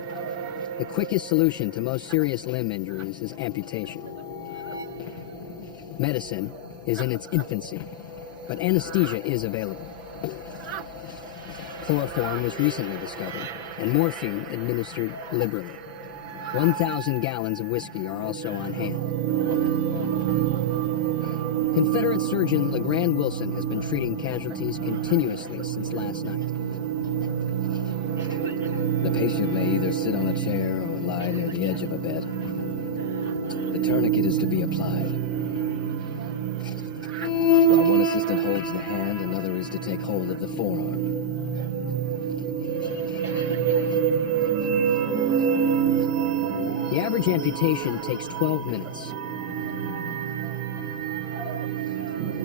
The quickest solution to most serious limb injuries is amputation. Medicine is in its infancy, but anesthesia is available. Chloroform was recently discovered, and morphine administered liberally. 1,000 gallons of whiskey are also on hand. Confederate surgeon LeGrand Wilson has been treating casualties continuously since last night. The patient may either sit on a chair or lie near the edge of a bed. The tourniquet is to be applied. While one assistant holds the hand, another is to take hold of the forearm. The average amputation takes 12 minutes.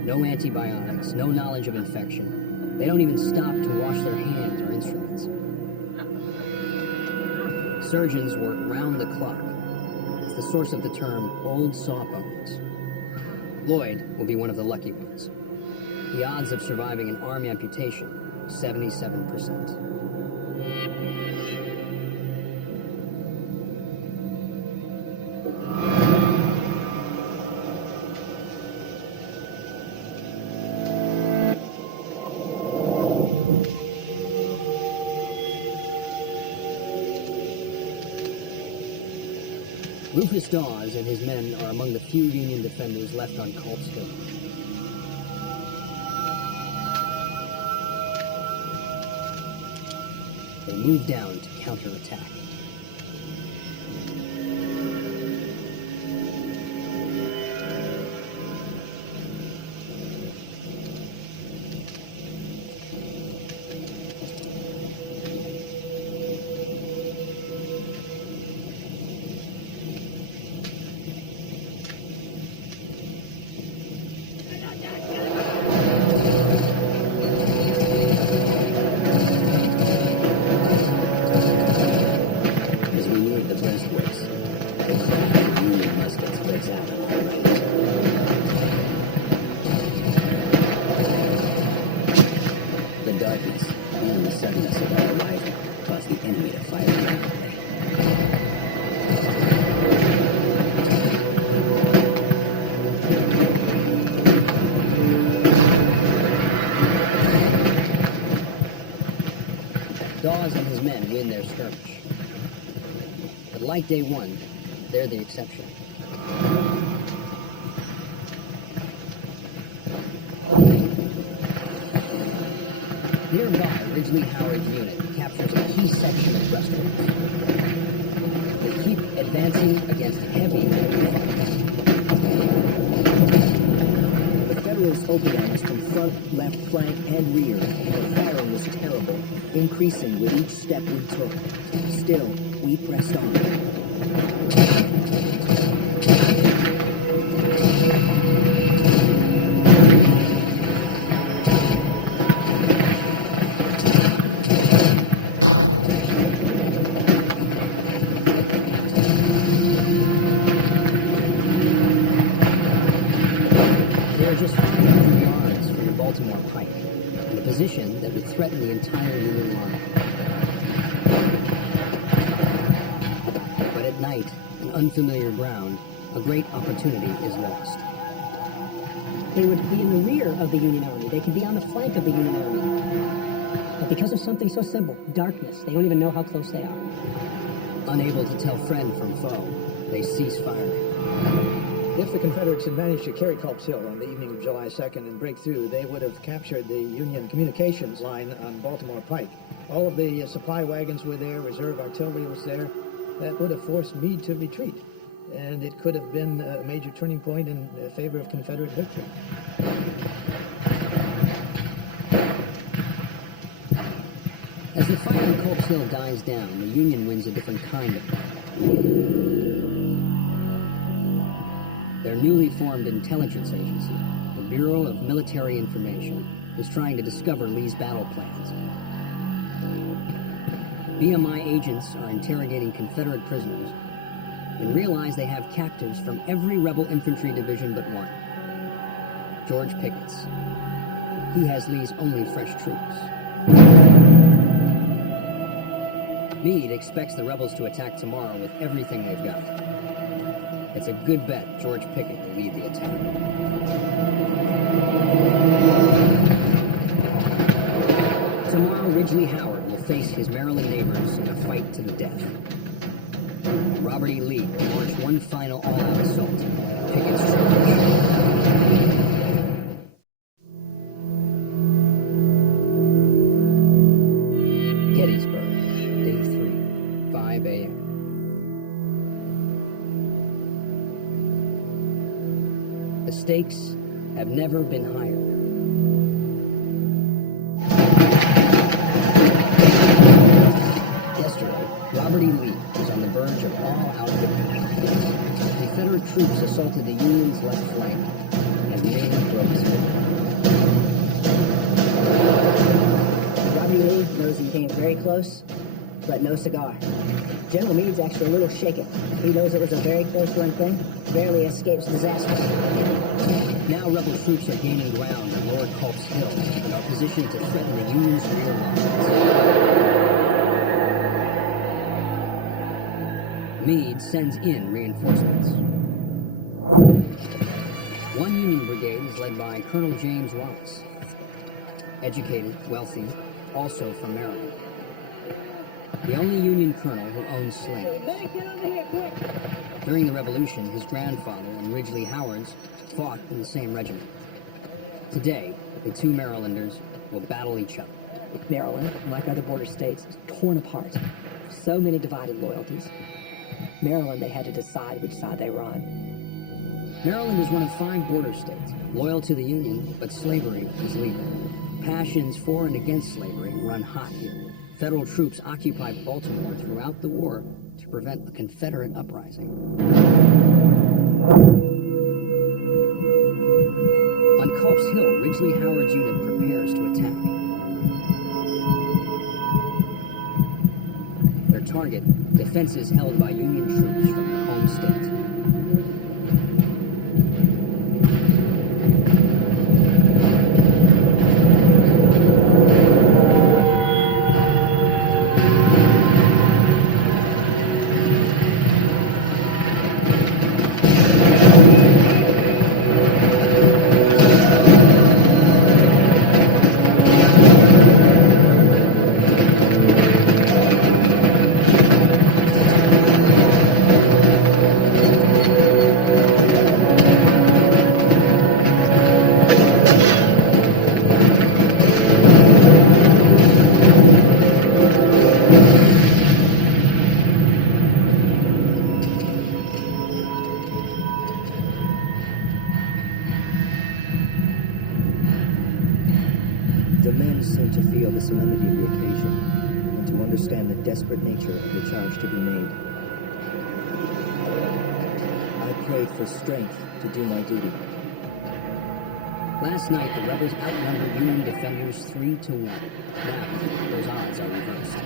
No antibiotics, no knowledge of infection. They don't even stop to wash their hands or instruments. Surgeons work round the clock. It's the source of the term old sawbones. Lloyd will be one of the lucky ones. The odds of surviving an arm amputation, 77%. Rufus Dawes and his men are among the few Union defenders left on Culp's Hill. They move down to counterattack. As we neared the breastworks, the crack of Union muskets breaks out on our right. The darkness and the suddenness of our arrival caused the enemy to fire rapidly. Dawes and his men win their skirmish. But like day one, they're the exception. Nearby, Ridgely Howard's unit captures a key section of breastworks. They keep advancing against heavy enemy fire. The Federals opened on us from front, left, flank, and rear. The firing was terrible, increasing with each step we took. Still, we pressed on. There are just 500 yards from the Baltimore Pike, in a position that would threaten the entire Union line. But at night, in unfamiliar ground, a great opportunity is lost. They would be in the rear of the Union Army. They could be on the flank of the Union Army. But because of something so simple, darkness, they don't even know how close they are. Unable to tell friend from foe, they cease firing. If the Confederates had managed to carry Culp's Hill on the evening of July 2nd and break through, they would have captured the Union communications line on Baltimore Pike. All of the supply wagons were there, reserve artillery was there. That would have forced Meade to retreat, and it could have been a major turning point in favor of Confederate victory. As the fight on Culp's Hill dies down, the Union wins a different kind of battle. Their newly formed intelligence agency, the Bureau of Military Information, is trying to discover Lee's battle plans. BMI agents are interrogating Confederate prisoners and realize they have captives from every rebel infantry division but one, George Pickett's. He has Lee's only fresh troops. Meade expects the rebels to attack tomorrow with everything they've got. It's a good bet George Pickett will lead the attack. Tomorrow, Ridgely Howard will face his Maryland neighbors in a fight to the death. Robert E. Lee will launch one final all-out assault, Pickett's charge. Gettysburg, Day 3, 5 a.m. The stakes have never been higher. Yesterday, Robert E. Lee was on the verge of all-out victory. Confederate troops assaulted the Union's left flank, and Meade broke through. Robert E. Lee knows he came very close, but no cigar. General Meade's actually a little shaken. He knows it was a very close run thing, barely escapes disaster. Now rebel troops are gaining ground on Lord Culp's Hill and are positioned to threaten the Union's rear lines. Meade sends in reinforcements. One Union brigade is led by Colonel James Wallace, educated, wealthy, also from Maryland. The only Union colonel who owns slaves. During the Revolution, his grandfather and Ridgely Howard's fought in the same regiment. Today, the two Marylanders will battle each other. Maryland, like other border states, is torn apart. So many divided loyalties. Maryland, they had to decide which side they were on. Maryland is one of 5 border states, loyal to the Union, but slavery is legal. Passions for and against slavery run hot here. Federal troops occupied Baltimore throughout the war to prevent a Confederate uprising. On Culp's Hill, Ridgely Howard's unit prepares to attack. Their target, defenses held by Union troops from their home state. desperate nature of the charge to be made. I prayed for strength to do my duty. Last night, the rebels outnumbered Union defenders 3-1. Now, those odds are reversed.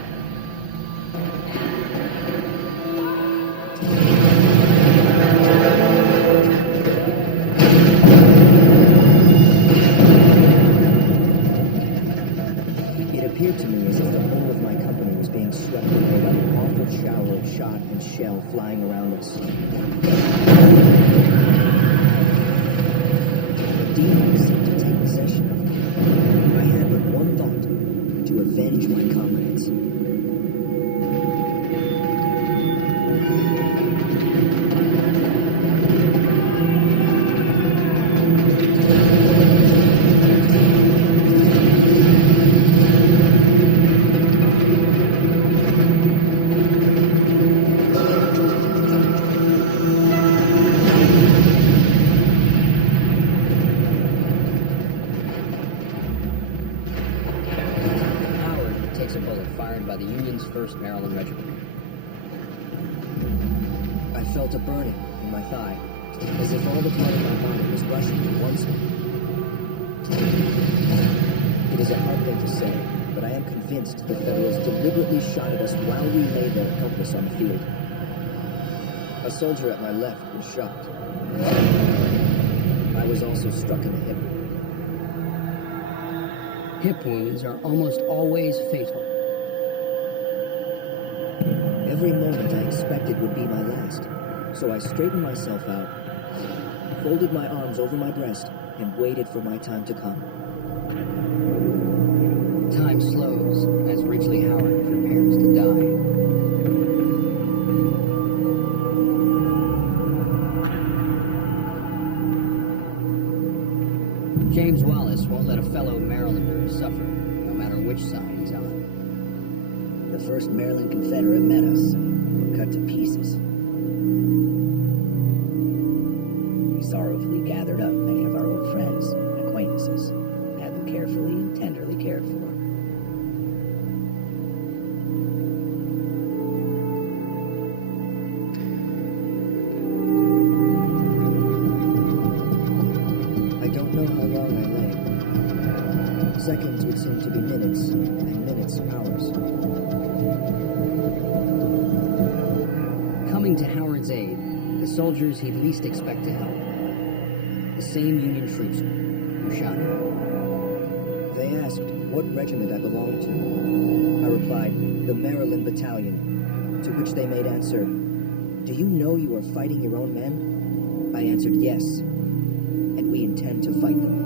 It appeared to me as if the whole of my company was being swept away by an awful shower of shot and shell flying around us. Demons seemed to take possession of me. I had but one thought: to avenge my comrades. Takes a bullet fired by the Union's 1st Maryland Regiment. I felt a burning in my thigh, as if all the blood in my body was rushing towards me. It is a hard thing to say, but I am convinced the Federals deliberately shot at us while we lay there helpless on the field. A soldier at my left was shot. I was also struck in the hip. Hip wounds are almost always fatal. Every moment I expected would be my last, so I straightened myself out, folded my arms over my breast, and waited for my time to come. Time slows as Ridgely Howard prepares to die. James Wallace won't let a fellow Marylander suffer, no matter which side he's on. The 1st Maryland Confederate met us. Were cut to pieces. We sorrowfully gathered up many of our old friends and acquaintances, and had them carefully and tenderly cared for. Seconds would seem to be minutes, and minutes hours. Coming to Howard's aid, the soldiers he'd least expect to help. The same Union troops who shot him. They asked what regiment I belonged to. I replied, the Maryland Battalion, to which they made answer, "Do you know you are fighting your own men?" I answered, "Yes, and we intend to fight them."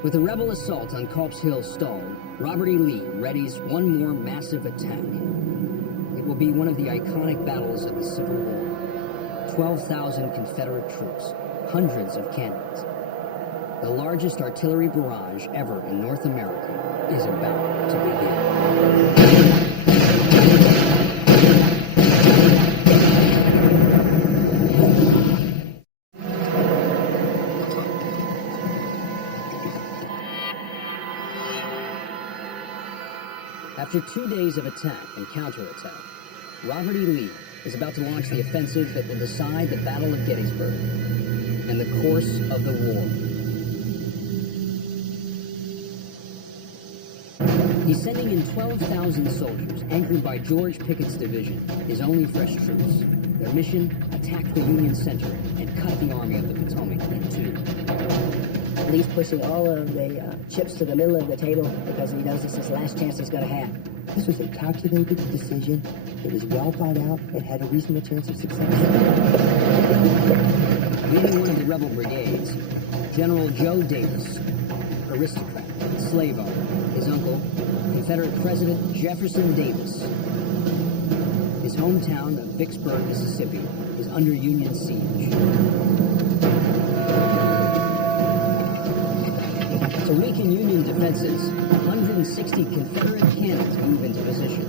With the rebel assault on Culp's Hill stalled, Robert E. Lee readies one more massive attack. It will be one of the iconic battles of the Civil War. 12,000 Confederate troops, hundreds of cannons. The largest artillery barrage ever in North America is about to begin. After 2 days of attack and counterattack, Robert E. Lee is about to launch the offensive that will decide the Battle of Gettysburg and the course of the war. He's sending in 12,000 soldiers, anchored by George Pickett's division, his only fresh troops. Their mission, attack the Union center and cut the Army of the Potomac in two. Lee's pushing all of the chips to the middle of the table because he knows this is the last chance he's going to have. This was a calculated decision. It was well thought out and had a reasonable chance of success. Leading one of the rebel brigades, General Joe Davis, aristocrat, slave owner, his uncle, Confederate President Jefferson Davis. His hometown of Vicksburg, Mississippi, is under Union siege. To weaken Union defenses, 160 Confederate cannons move into position.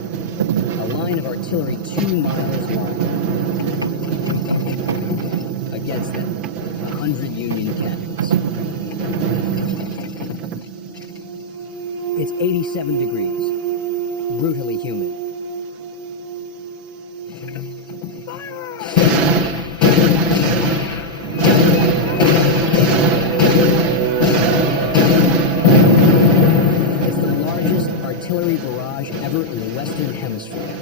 A line of artillery 2 miles long. Against them, 100 Union cannons. It's 87 degrees. Brutally humid. It's the largest artillery barrage ever in the Western Hemisphere.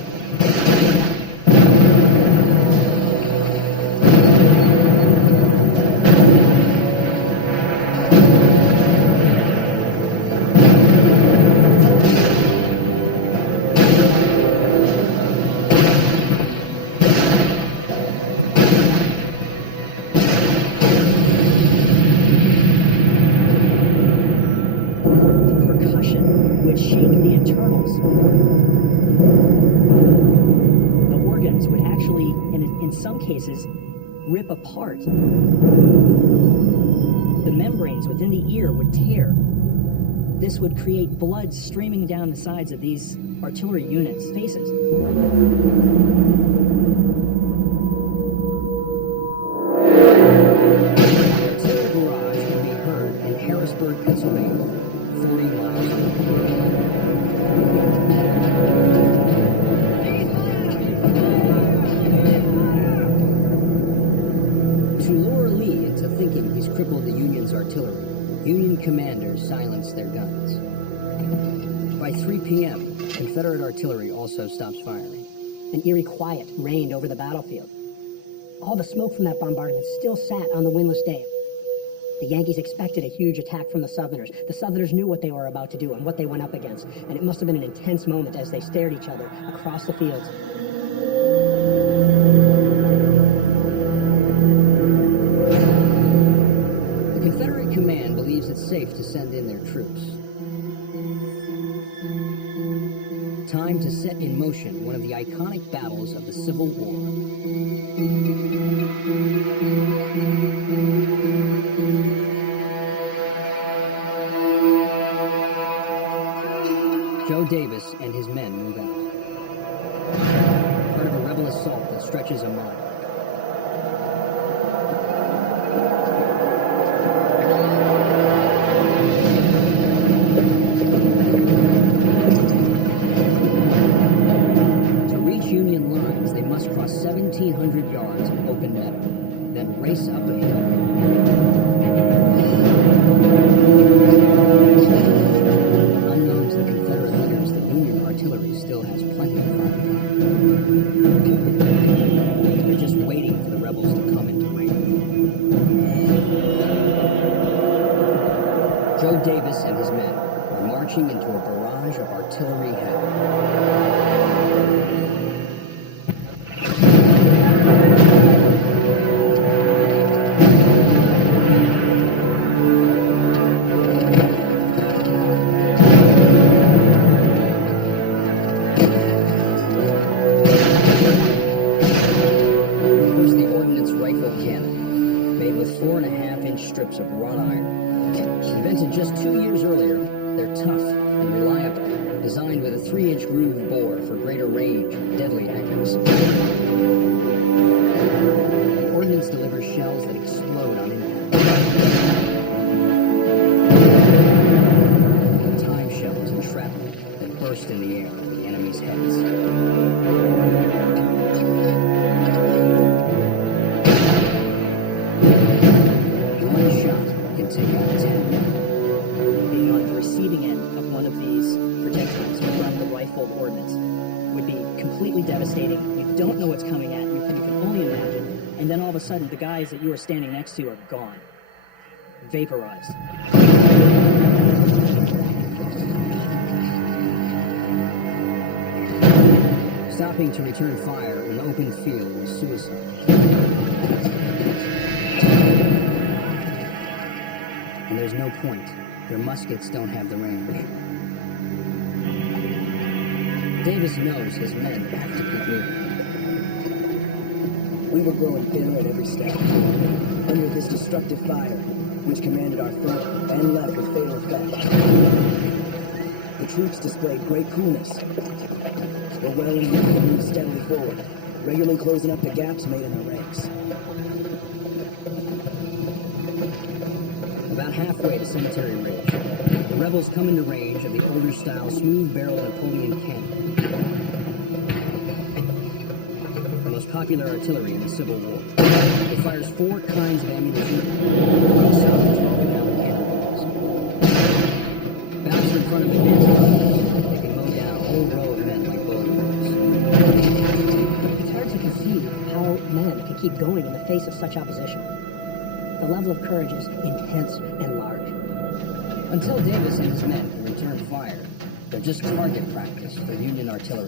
Would shake the internals. The organs would actually, in some cases, rip apart. The membranes within the ear would tear. This would create blood streaming down the sides of these artillery units' faces. The artillery barrage can be heard in Harrisburg, Pennsylvania, 40 miles away. To lure Lee into thinking he's crippled the Union's artillery, Union commanders silenced their guns. By 3 p.m., Confederate artillery also stops firing. An eerie quiet reigned over the battlefield. All the smoke from that bombardment still sat on the windless day. The Yankees expected a huge attack from the Southerners. The Southerners knew what they were about to do and what they went up against, and it must have been an intense moment as they stared at each other across the fields. The Confederate command believes it's safe to send in their troops. Time to set in motion one of the iconic battles of the Civil War. Joe Davis and his men move out. Part of a rebel assault that stretches a mile. To reach Union lines, they must cross 1,700 yards of open meadow, then race up a hill. Unknown to the Confederate leaders, the Union artillery still has plenty of firepower. They're just waiting for the rebels to come into range. Joe Davis and his men are marching into a barrage of artillery hell. First, the ordnance rifle cannon, made with 4.5-inch strips of wrought iron. Invented just 2 years earlier, they're tough and reliable, designed with a 3-inch groove bore for greater range and deadly accuracy. The ordnance delivers shells that explode on impact. Time shells and shrapnel that burst in the air over the enemy's heads. One shot can take out 10 men. Being on the receiving end of one of these projectiles from the rifled ordnance would be completely devastating. You don't know what's coming at you. You can only imagine. And then all of a sudden, the guys that you are standing next to are gone. Vaporized. Stopping to return fire in an open field was suicide. And there's no point. Their muskets don't have the range. Davis knows his men have to keep moving. We were growing thinner at every step. Under this destructive fire, which commanded our front and left with fatal effect. The troops displayed great coolness. Were well in the and moved steadily forward, regularly closing up the gaps made in their ranks. About halfway to Cemetery Ridge, the the rebels come into range of the older-style, smooth-barreled Napoleon cannon, the most popular artillery in the Civil War. It fires 4 kinds of ammunition, including solid 12-pound cannonballs. Bounced in front of advanced armies, they can mow down a whole row of men like bowling balls. It's hard to conceive how men can keep going in the face of such opposition. The level of courage is intense and large. Until Davis and his men can return fire, they're just target practice for Union artillery.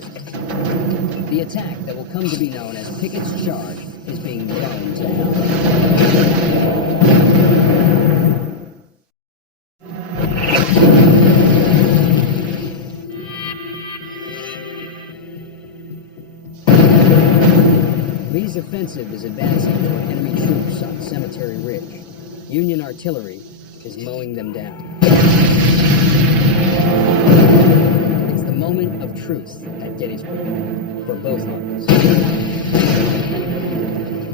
The attack that will come to be known as Pickett's Charge is being blown to hell. Lee's offensive is advancing toward enemy troops on Cemetery Ridge. Union artillery is mowing them down. It's the moment of truth at Gettysburg for both armies.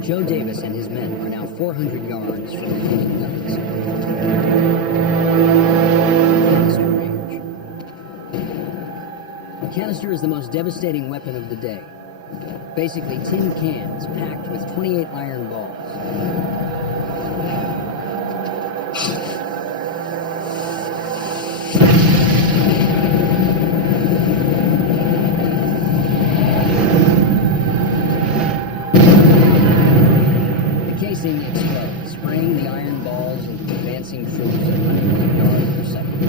Joe Davis and his men are now 400 yards from the Union guns. Canister range. Canister is the most devastating weapon of the day. Basically tin cans packed with 28 iron balls. Explodes, spraying the iron balls into advancing troops at hundreds of yards per second.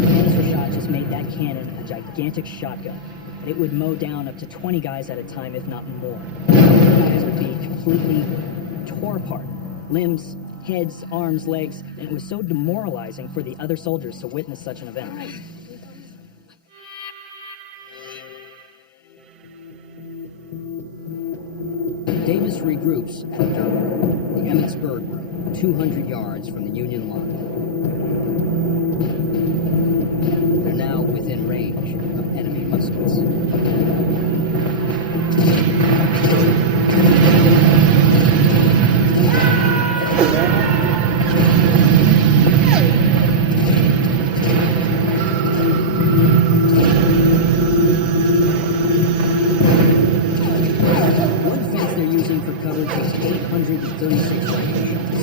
The canister shot just made that cannon a gigantic shotgun, and it would mow down up to 20 guys at a time, if not more. Guys would be completely tore apart. Limbs, heads, arms, legs, and it was so demoralizing for the other soldiers to witness such an event. Davis regroups at a dirt road, the Emmetsburg Road, 200 yards from the Union line. They're now within range of enemy muskets. For cover takes 836 rifle shots.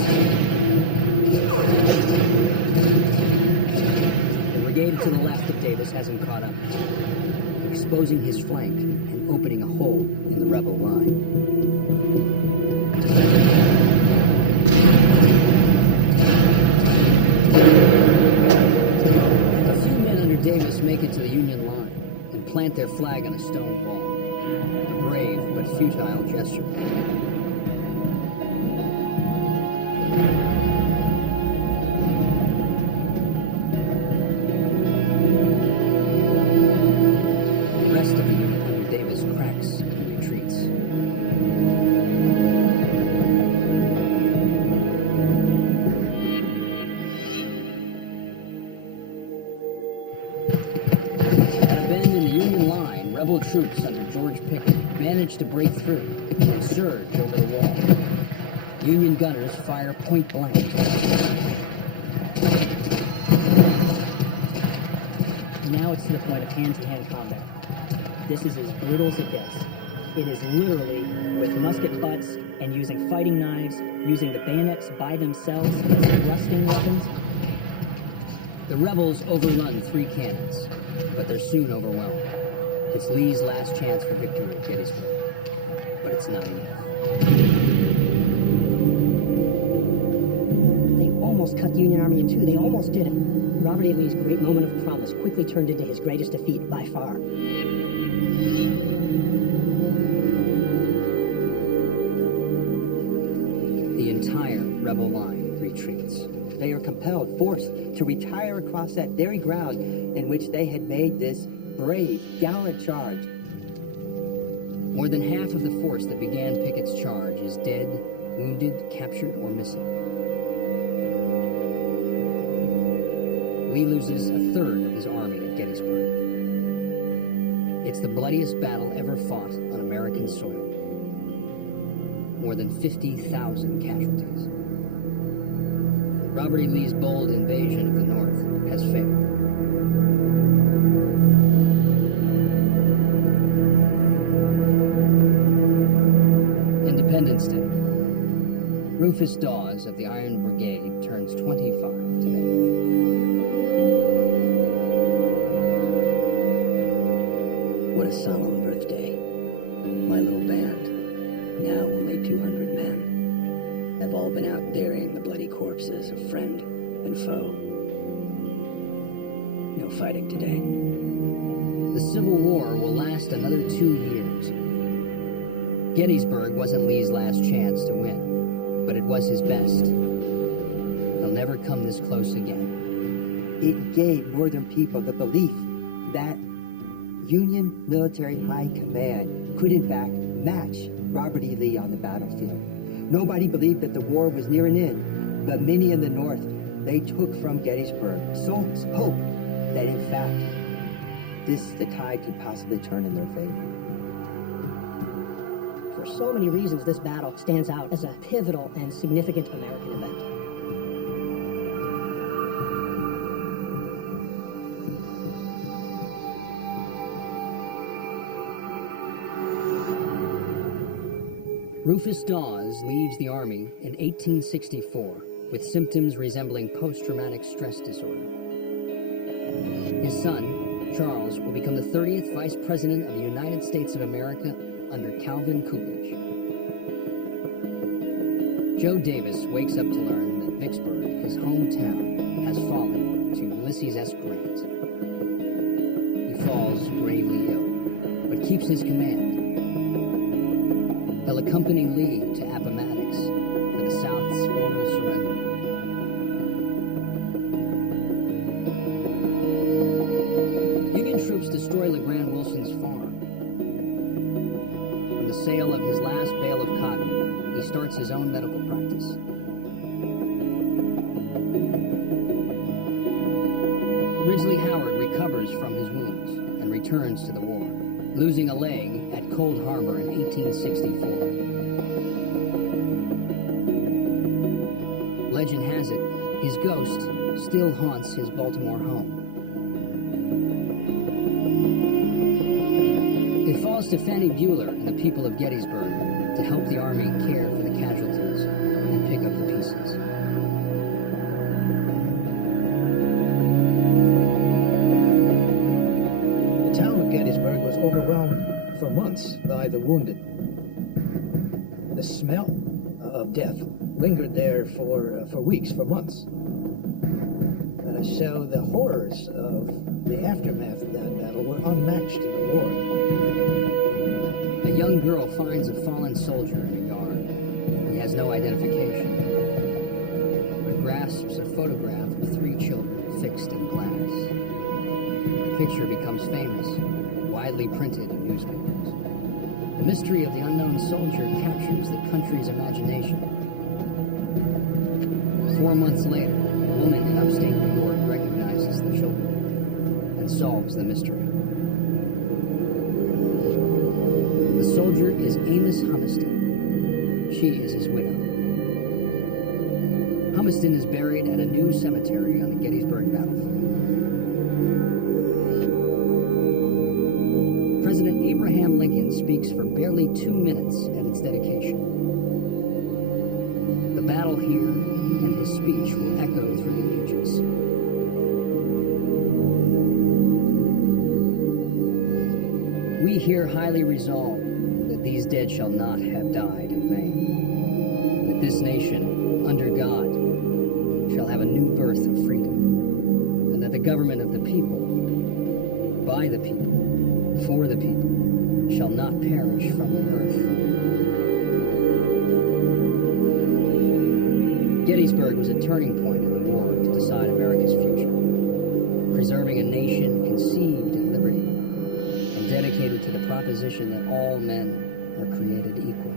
The brigade to the left of Davis hasn't caught up, exposing his flank and opening a hole in the rebel line. A few men under Davis make it to the Union line and plant their flag on a stone wall. A brave but futile gesture. The rest of the unit under Davis cracks and retreats. At a bend in the Union line, rebel troops under George Pickett managed to break through and surge over the wall. Union gunners fire point blank. Now it's to the point of hand-to-hand combat. This is as brutal as it gets. It is literally with musket butts and using fighting knives, using the bayonets by themselves as thrusting weapons. The rebels overrun 3 cannons, but they're soon overwhelmed. It's Lee's last chance for victory at Gettysburg, but it's not enough. They almost cut the Union Army in two. They almost did it. Robert E. Lee's great moment of promise quickly turned into his greatest defeat by far. The entire rebel line retreats. They are compelled, forced to retire across that very ground in which they had made this brave, gallant charge. More than half of the force that began Pickett's charge is dead, wounded, captured, or missing. Lee loses a third of his army at Gettysburg. It's the bloodiest battle ever fought on American soil. More than 50,000 casualties. Robert E. Lee's bold invasion of the North has failed. Independence Day. Rufus Dawes of the Iron Brigade turns 25 today. What a solemn birthday. My little band, now only 200 men, have all been out burying the bloody corpses of friend and foe. No fighting today. The Civil War will last another 2 years. Gettysburg wasn't Lee's last chance to win, but it was his best. He'll never come this close again. It gave Northern people the belief that Union military high command could in fact match Robert E. Lee on the battlefield. Nobody believed that the war was near an end, but many in the North, they took from Gettysburg hope that in fact the tide could possibly turn in their favor. For so many reasons, this battle stands out as a pivotal and significant American event. Rufus Dawes leaves the Army in 1864 with symptoms resembling post-traumatic stress disorder. His son, Charles, will become the 30th Vice President of the United States of America under Calvin Coolidge. Joe Davis wakes up to learn that Vicksburg, his hometown, has fallen to Ulysses S. Grant. He falls gravely ill, but keeps his command. He'll accompany Lee to Appomattox for the South's formal surrender. Union troops destroy LeGrand Wilson's farm. From the sale of his last bale of cotton, he starts his own medical practice. Ridgely Howard recovers from his wounds and returns to the war, losing a leg at Cold Harbor in 1864. Legend has it, his ghost still haunts his Baltimore home. It falls to Fannie Bueller and the people of Gettysburg to help the Army care for the casualties and pick up the pieces. The town of Gettysburg was overwhelmed for months by the wounded. The smell of death lingered there for weeks, for months. So the horrors of the aftermath of that battle were unmatched in the war. A young girl finds a fallen soldier in a yard. He has no identification, but grasps a photograph of 3 children fixed in glass. The picture becomes famous, widely printed in newspapers. The mystery of the unknown soldier captures the country's imagination. 4 months later, a woman in upstate New York recognizes the children and solves the mystery. The soldier is Amos Humiston. She is his widow. Humiston is buried at a new cemetery on the Gettysburg battlefield. President Abraham Lincoln speaks for barely 2 minutes at its dedication. The battle here and his speech will echo through the ages. We here highly resolve that these dead shall not have died in vain, that this nation, under God, shall have a new birth of freedom, and that the government of the people, by the people, for the people, shall not perish from the earth. Gettysburg was a turning point in the war to decide America's future, preserving a nation conceived in liberty and dedicated to the proposition that all men are created equal.